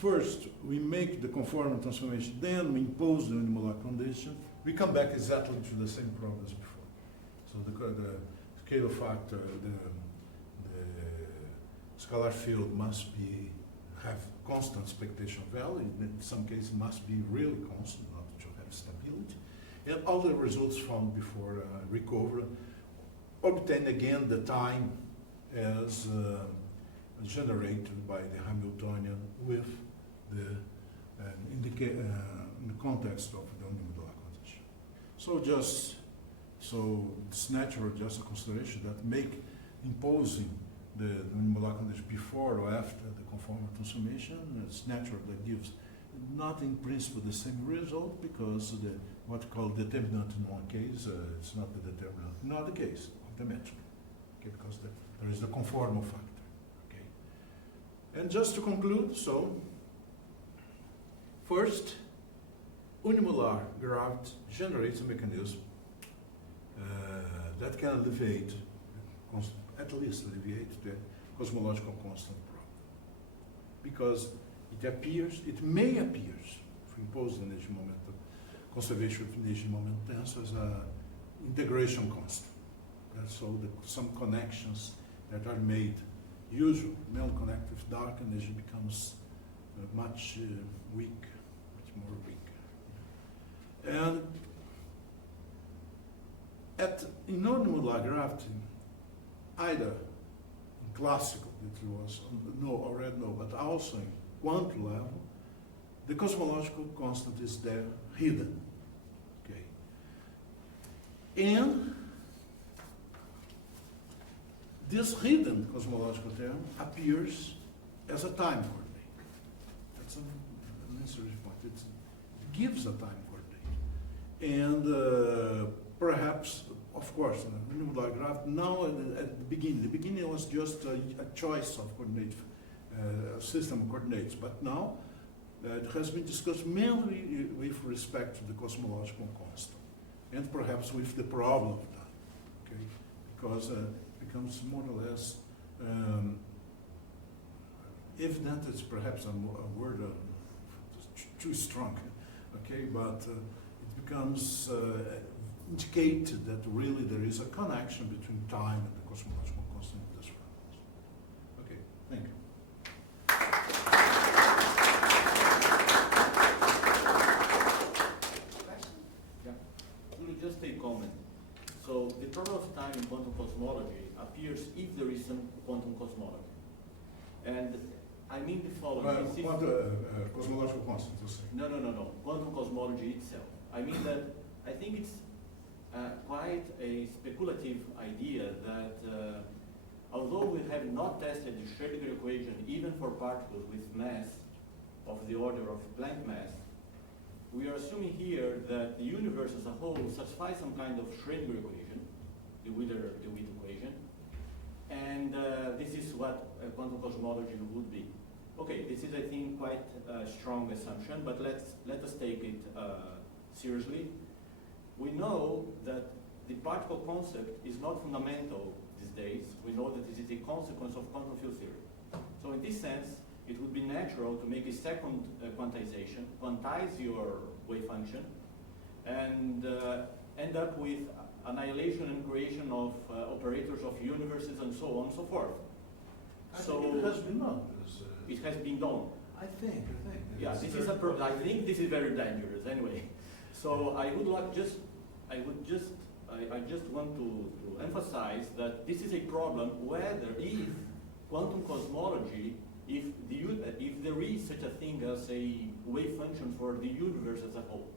first we make the conformal transformation, then we impose the unimolar condition, we come back exactly to the same problem as before. So the scalar factor, the scalar field must have constant expectation value. In some cases, must be really constant, not to have stability. And all the results found before recover, obtain again the time as generated by the Hamiltonian with the in the context of the unimodular condition. So it's natural, just a consideration that make imposing the unimodular condition before or after the conformal transformation. It's natural that gives not in principle the same result because what we call determinant in one case, it's not the determinant in another case, automatically, okay, because there is the conformal factor. Okay. And just to conclude, so first, unimolar gravity generates a mechanism that can alleviate, at least alleviate the cosmological constant problem. Because it may appear, if we impose the energy momentum, conservation of energy moment tensor as an integration constant. So some connections that are made, usually non-connective dark energy becomes much weak, much more weak. And in unimodular gravity, either in classical, that was already know, but also in quantum level, the cosmological constant is there hidden. Okay. And this hidden cosmological term appears as a time coordinate. That's an necessary point. It gives a time coordinate. And perhaps, of course, in unimodular gravity, now at the beginning was just a choice of coordinate, system of coordinates, but now it has been discussed mainly with respect to the cosmological constant, and perhaps with the problem of that, okay? Because it becomes more or less evident. It's perhaps a word too strong, okay? But it becomes indicated that really there is a connection between time and the cosmological constant of this problems. Okay, thank you. Just a comment. So the problem of time in quantum cosmology appears if there is some quantum cosmology. And I mean the following. Cosmological constant, you say? No. Quantum cosmology itself. I mean that I think it's quite a speculative idea that although we have not tested the Schrödinger equation even for particles with mass of the order of Planck mass, we are assuming here that the universe as a whole satisfies some kind of Schrödinger equation, the Witt equation, and this is what quantum cosmology would be. Okay, this is, I think, quite a strong assumption, but let us take it seriously. We know that the particle concept is not fundamental these days. We know that this is a consequence of quantum field theory. So in this sense, it would be natural to make a second quantization, quantize your wave function, and end up with annihilation and creation of operators of universes and so on and so forth. I think it has been done. It has been done. I think. Yeah, I think this is very dangerous anyway. So I would just I just want to emphasize that this is a problem whether if quantum cosmology, if there is such a thing as a wave function for the universe as a whole.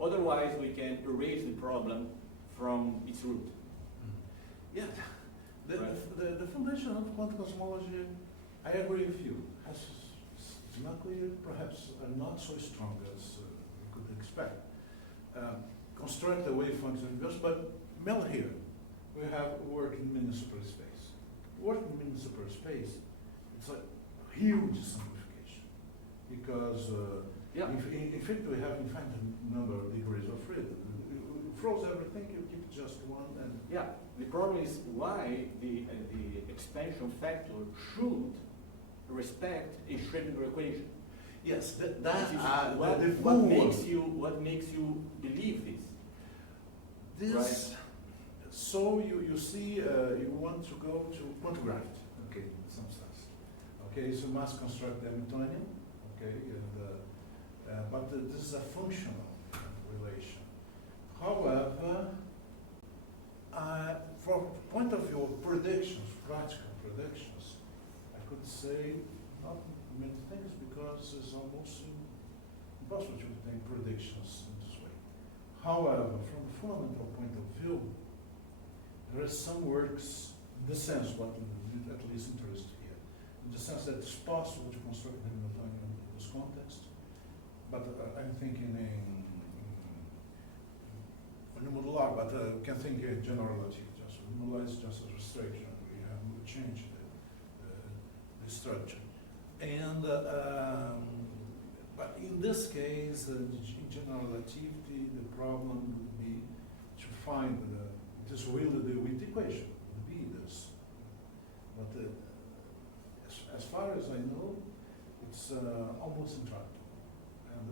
Otherwise, we can erase the problem from its root. Yeah, the foundation of quantum cosmology, I agree with you, has luckily perhaps not so strong as we could expect. Construct the wave function universe, but Mel here, we have work in mini-super space. Work in mini-super space, it's a huge simplification because in fact we have infinite number of degrees of freedom. You froze everything, you keep just one, and yeah. The problem is why the expansion factor should respect a Schrödinger equation. yes, What makes you believe this? This, right? So you see, you want to go to quantum gravity, okay, in some sense. Okay, so mass construct Hamiltonian, okay, and, but this is a functional relation. However, from point of view of predictions, practical predictions, I could say not many things because it's almost impossible to make predictions in this way. However, from the fundamental point of view, there are some works, in the sense what at least interests here, in the sense that it's possible to construct an Hamiltonian in this context, but I'm thinking in modular, but we can think in general relativity. Just modular is just a restriction. We have changed the structure, and but in this case, in general relativity, the problem would be to find this really the with equation would be this. But as far as I know, it's almost intractable, and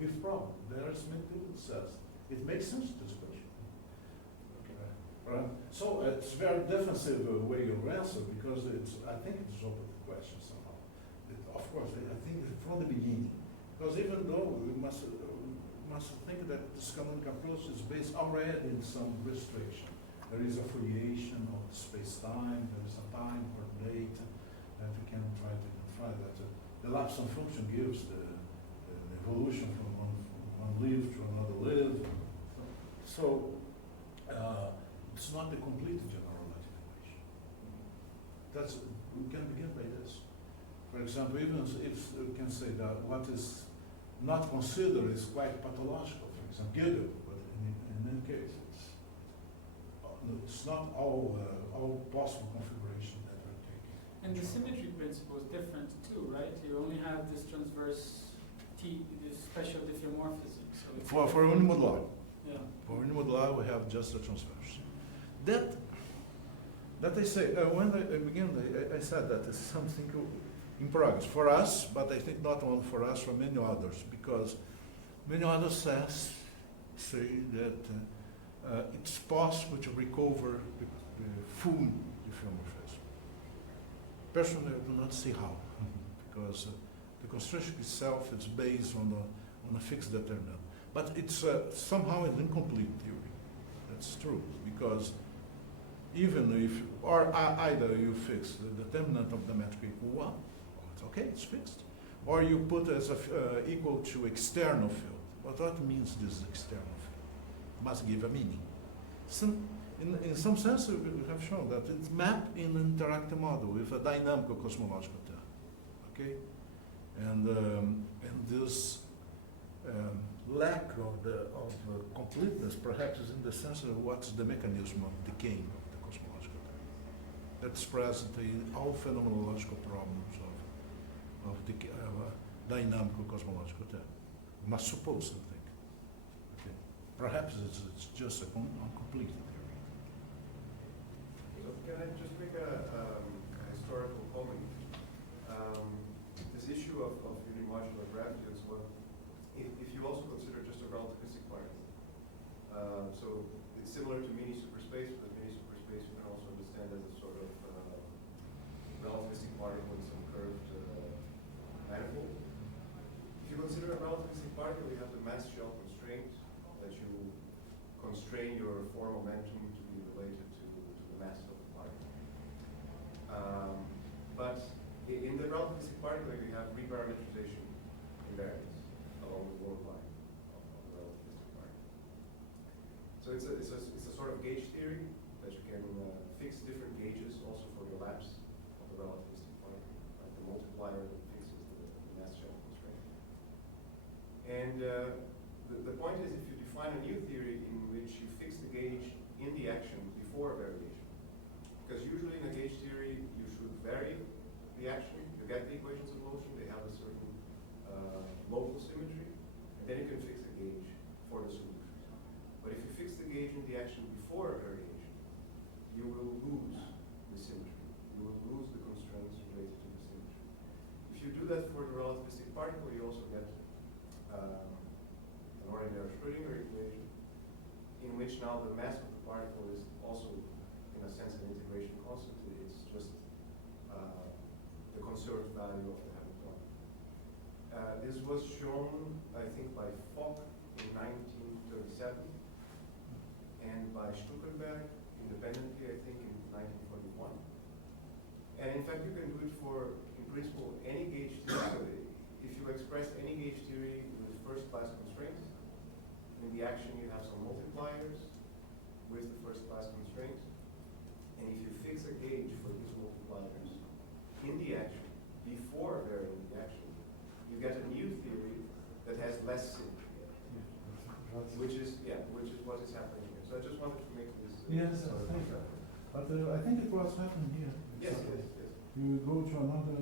with problem. There is many people who says it makes sense to this question. Right. So it's very defensive way of answer because I think it's open to question somehow. Of course, I think from the beginning, because even though we must think that this canonical approach is based already in some restriction. There is a foliation of the space-time. There is a time coordinate that we can try to identify that the lapse function gives the evolution from one leaf to another leaf. So. It's not the complete general relative equation. We can begin by this. For example, even if we can say that what is not considered is quite pathological, for example, Gödel, but in any case, it's not all possible configuration that we're taking. And the symmetry principle is different too, right? You only have this transverse this special diffeomorphism. So it's for unimodular. Yeah. For unimodular, we have just the transverse. That I say, when I began, I said that it's something in progress for us, but I think not only for us, for many others, because many others say that it's possible to recover the full diffeomorphism. Personally, I do not see how, because the construction itself is based on a fixed determinant. But it's somehow an incomplete theory. That's true, because even if, or either you fix the determinant of the metric equal 1, it's okay, it's fixed. Or you put as equal to external field. But what means this external field? Must give a meaning. In some sense, we have shown that it's mapped in an interactive model with a dynamical cosmological term. Okay? And this lack of completeness perhaps is in the sense of what's the mechanism of decaying of the cosmological term. That's present in all phenomenological problems of the dynamical cosmological term. We must suppose something. Okay. Perhaps it's just a complete theory. So can I just make a historical comment? This issue of unimodular gravity as well, if you also consider just a relativistic particle. So it's similar to mini superspace, but mini superspace you can also understand as a sort of relativistic particle in some curved manifold. If you consider a relativistic particle, you have the mass shell constraint that you constrain your form momentum it's a sort of gauge theory that you can fix different gauges also for the lapse of the relativistic particle, like the multiplier that fixes the mass shell constraint. And the point is, if you define a new theory in which you fix the gauge in the action before a variation, because usually in a gauge theory you should vary the action, you get the equations of motion, they have a certain local symmetry, and then you can fix a gauge for the solution. But if you fix the gauge in the action before a variation, you will lose the symmetry. You will lose the constraints related to the symmetry. If you do that for the relativistic particle, you also get an ordinary Schrödinger equation, in which now the mass of the particle is also, in a sense, an integration constant. It's just the conserved value of the Hamiltonian. This was shown, I think, by Fock in 1937, and by Stuckenberg independently, I think, in 1941. And in fact, you can do it for, in principle, any gauge theory. If you express any gauge theory with first-class constraints, in the action you have some multipliers with the first-class constraints, and if you fix a gauge for these multipliers in the action before varying the action, you get a new theory that has less symmetry, which is what is happening here. So I just wanted to make this. Yes, thank you. But I think it was happening here. Yes. You go to another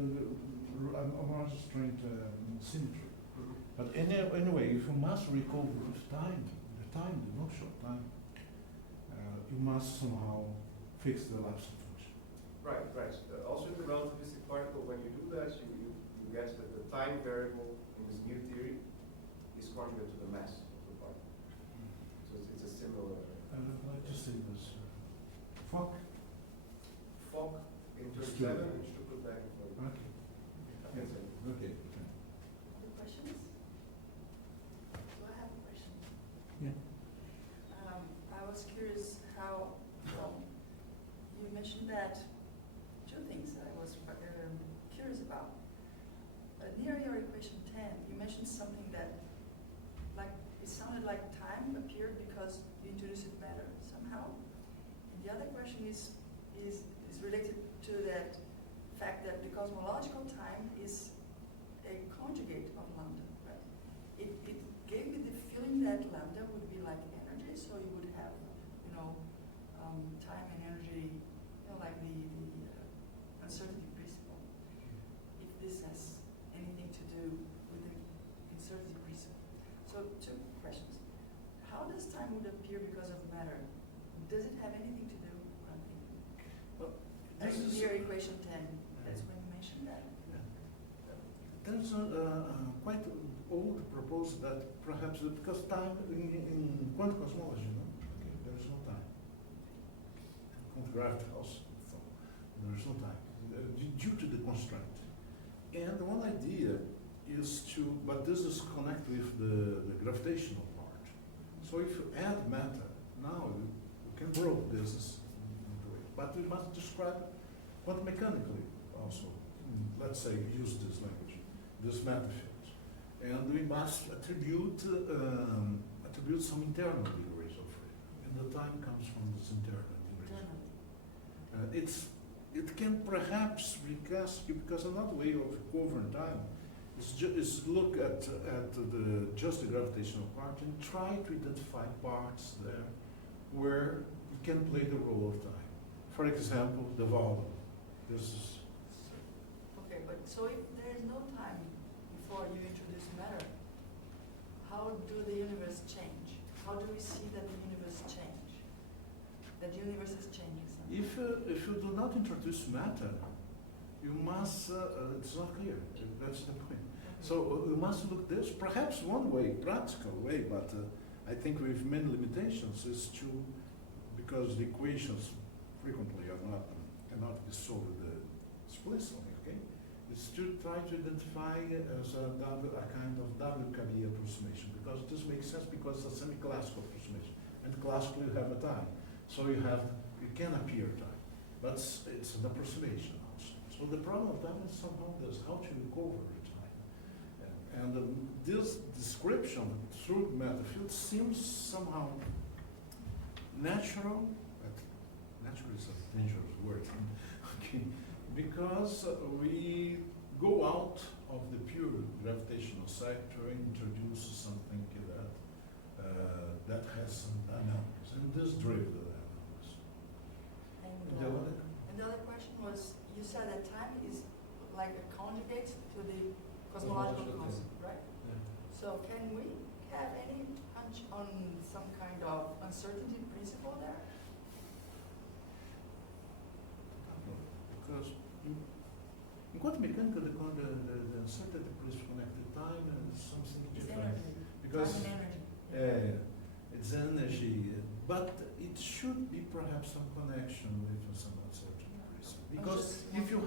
straight symmetry. But anyway, if you must recover with time, the not short time, you must somehow fix the lapse function. Right. Also in the relativistic particle, when you do that, you get that the time variable in this new theory is conjugate to the mass of the particle. So it's a similar. I'd like to see this. Fock in 37 and Stuckenberg in 40. Okay. Okay. Other questions? Do I have a question? Yeah. I was curious how, you mentioned that two things that I was curious about. Near your equation 10, you mentioned something that, like, it sounded like time appeared because you introduced matter somehow. And the other question is related to that fact that the cosmological time is a conjugate of lambda, right? It gave me the feeling that lambda would be like energy, so you would have, time and energy, like the uncertainty principle. If this has anything to do with the uncertainty principle. So two questions. How does time would appear because of matter? Does it have anything to do with what I'm thinking? Well, Like near equation 10, that's when you mentioned that. There's a quite old proposal that perhaps because time in quantum cosmology, there's no time. Quantum gravity also, so there's no time due to the constraint. And one idea is but this is connected with the gravitational part. So if you add matter, now you can broke this into it. But we must describe quantum mechanically also. Let's say use this language, this matter field, and we must attribute some internal degrees of freedom, and the time comes from this internal degrees. It can perhaps recast because another way of covering time is look at just the gravitational part and try to identify parts there where you can play the role of time. For example, the volume. This is Okay, but so if there is no time before you introduce matter, how do the universe change? How do we see that the universe change? That the universe is changing something? if you do not introduce matter, you must. It's not clear. That's the point. So you must look this. Perhaps one way, practical way, but I think with many limitations is because the equations frequently cannot be solved explicitly. Okay, is to try to identify as a kind of WKB approximation, because this makes sense because it's a semi-classical approximation, and classically you have a time, so you can appear time, but it's an approximation also. So the problem of time is somehow this: how to recover time, and this description through matter field seems somehow natural, but natural is a dangerous word, okay, because we go out of the pure gravitational sector and introduce something that has some dynamics, and this drove the dynamics. And the other question was, you said that time is like a conjugate to the cosmological constant, right? Yeah. So can we have any hunch on some kind of uncertainty principle there? Because in quantum mechanics, the uncertainty principle connected time is something It's different. energy. Because Time and energy. it's energy, but it should be perhaps some connection with some uncertainty principle. Because if you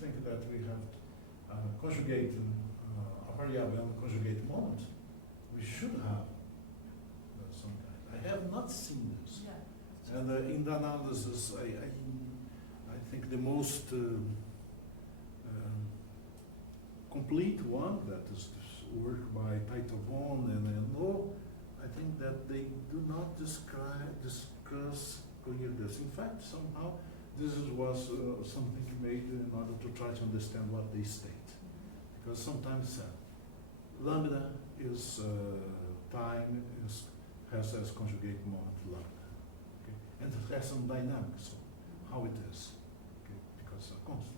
think that we have conjugate a variable and conjugate moment, we should have some kind. I have not seen this. Yeah. And in the analysis, I think the most complete one, that is this work by Taitobon and Enno, I think that they do not discuss clear this. In fact, somehow, this was something made in order to try to understand what they state. Because sometimes lambda is time has as conjugate moment lambda, okay? And it has some dynamics, so how it is, okay? Because a constant.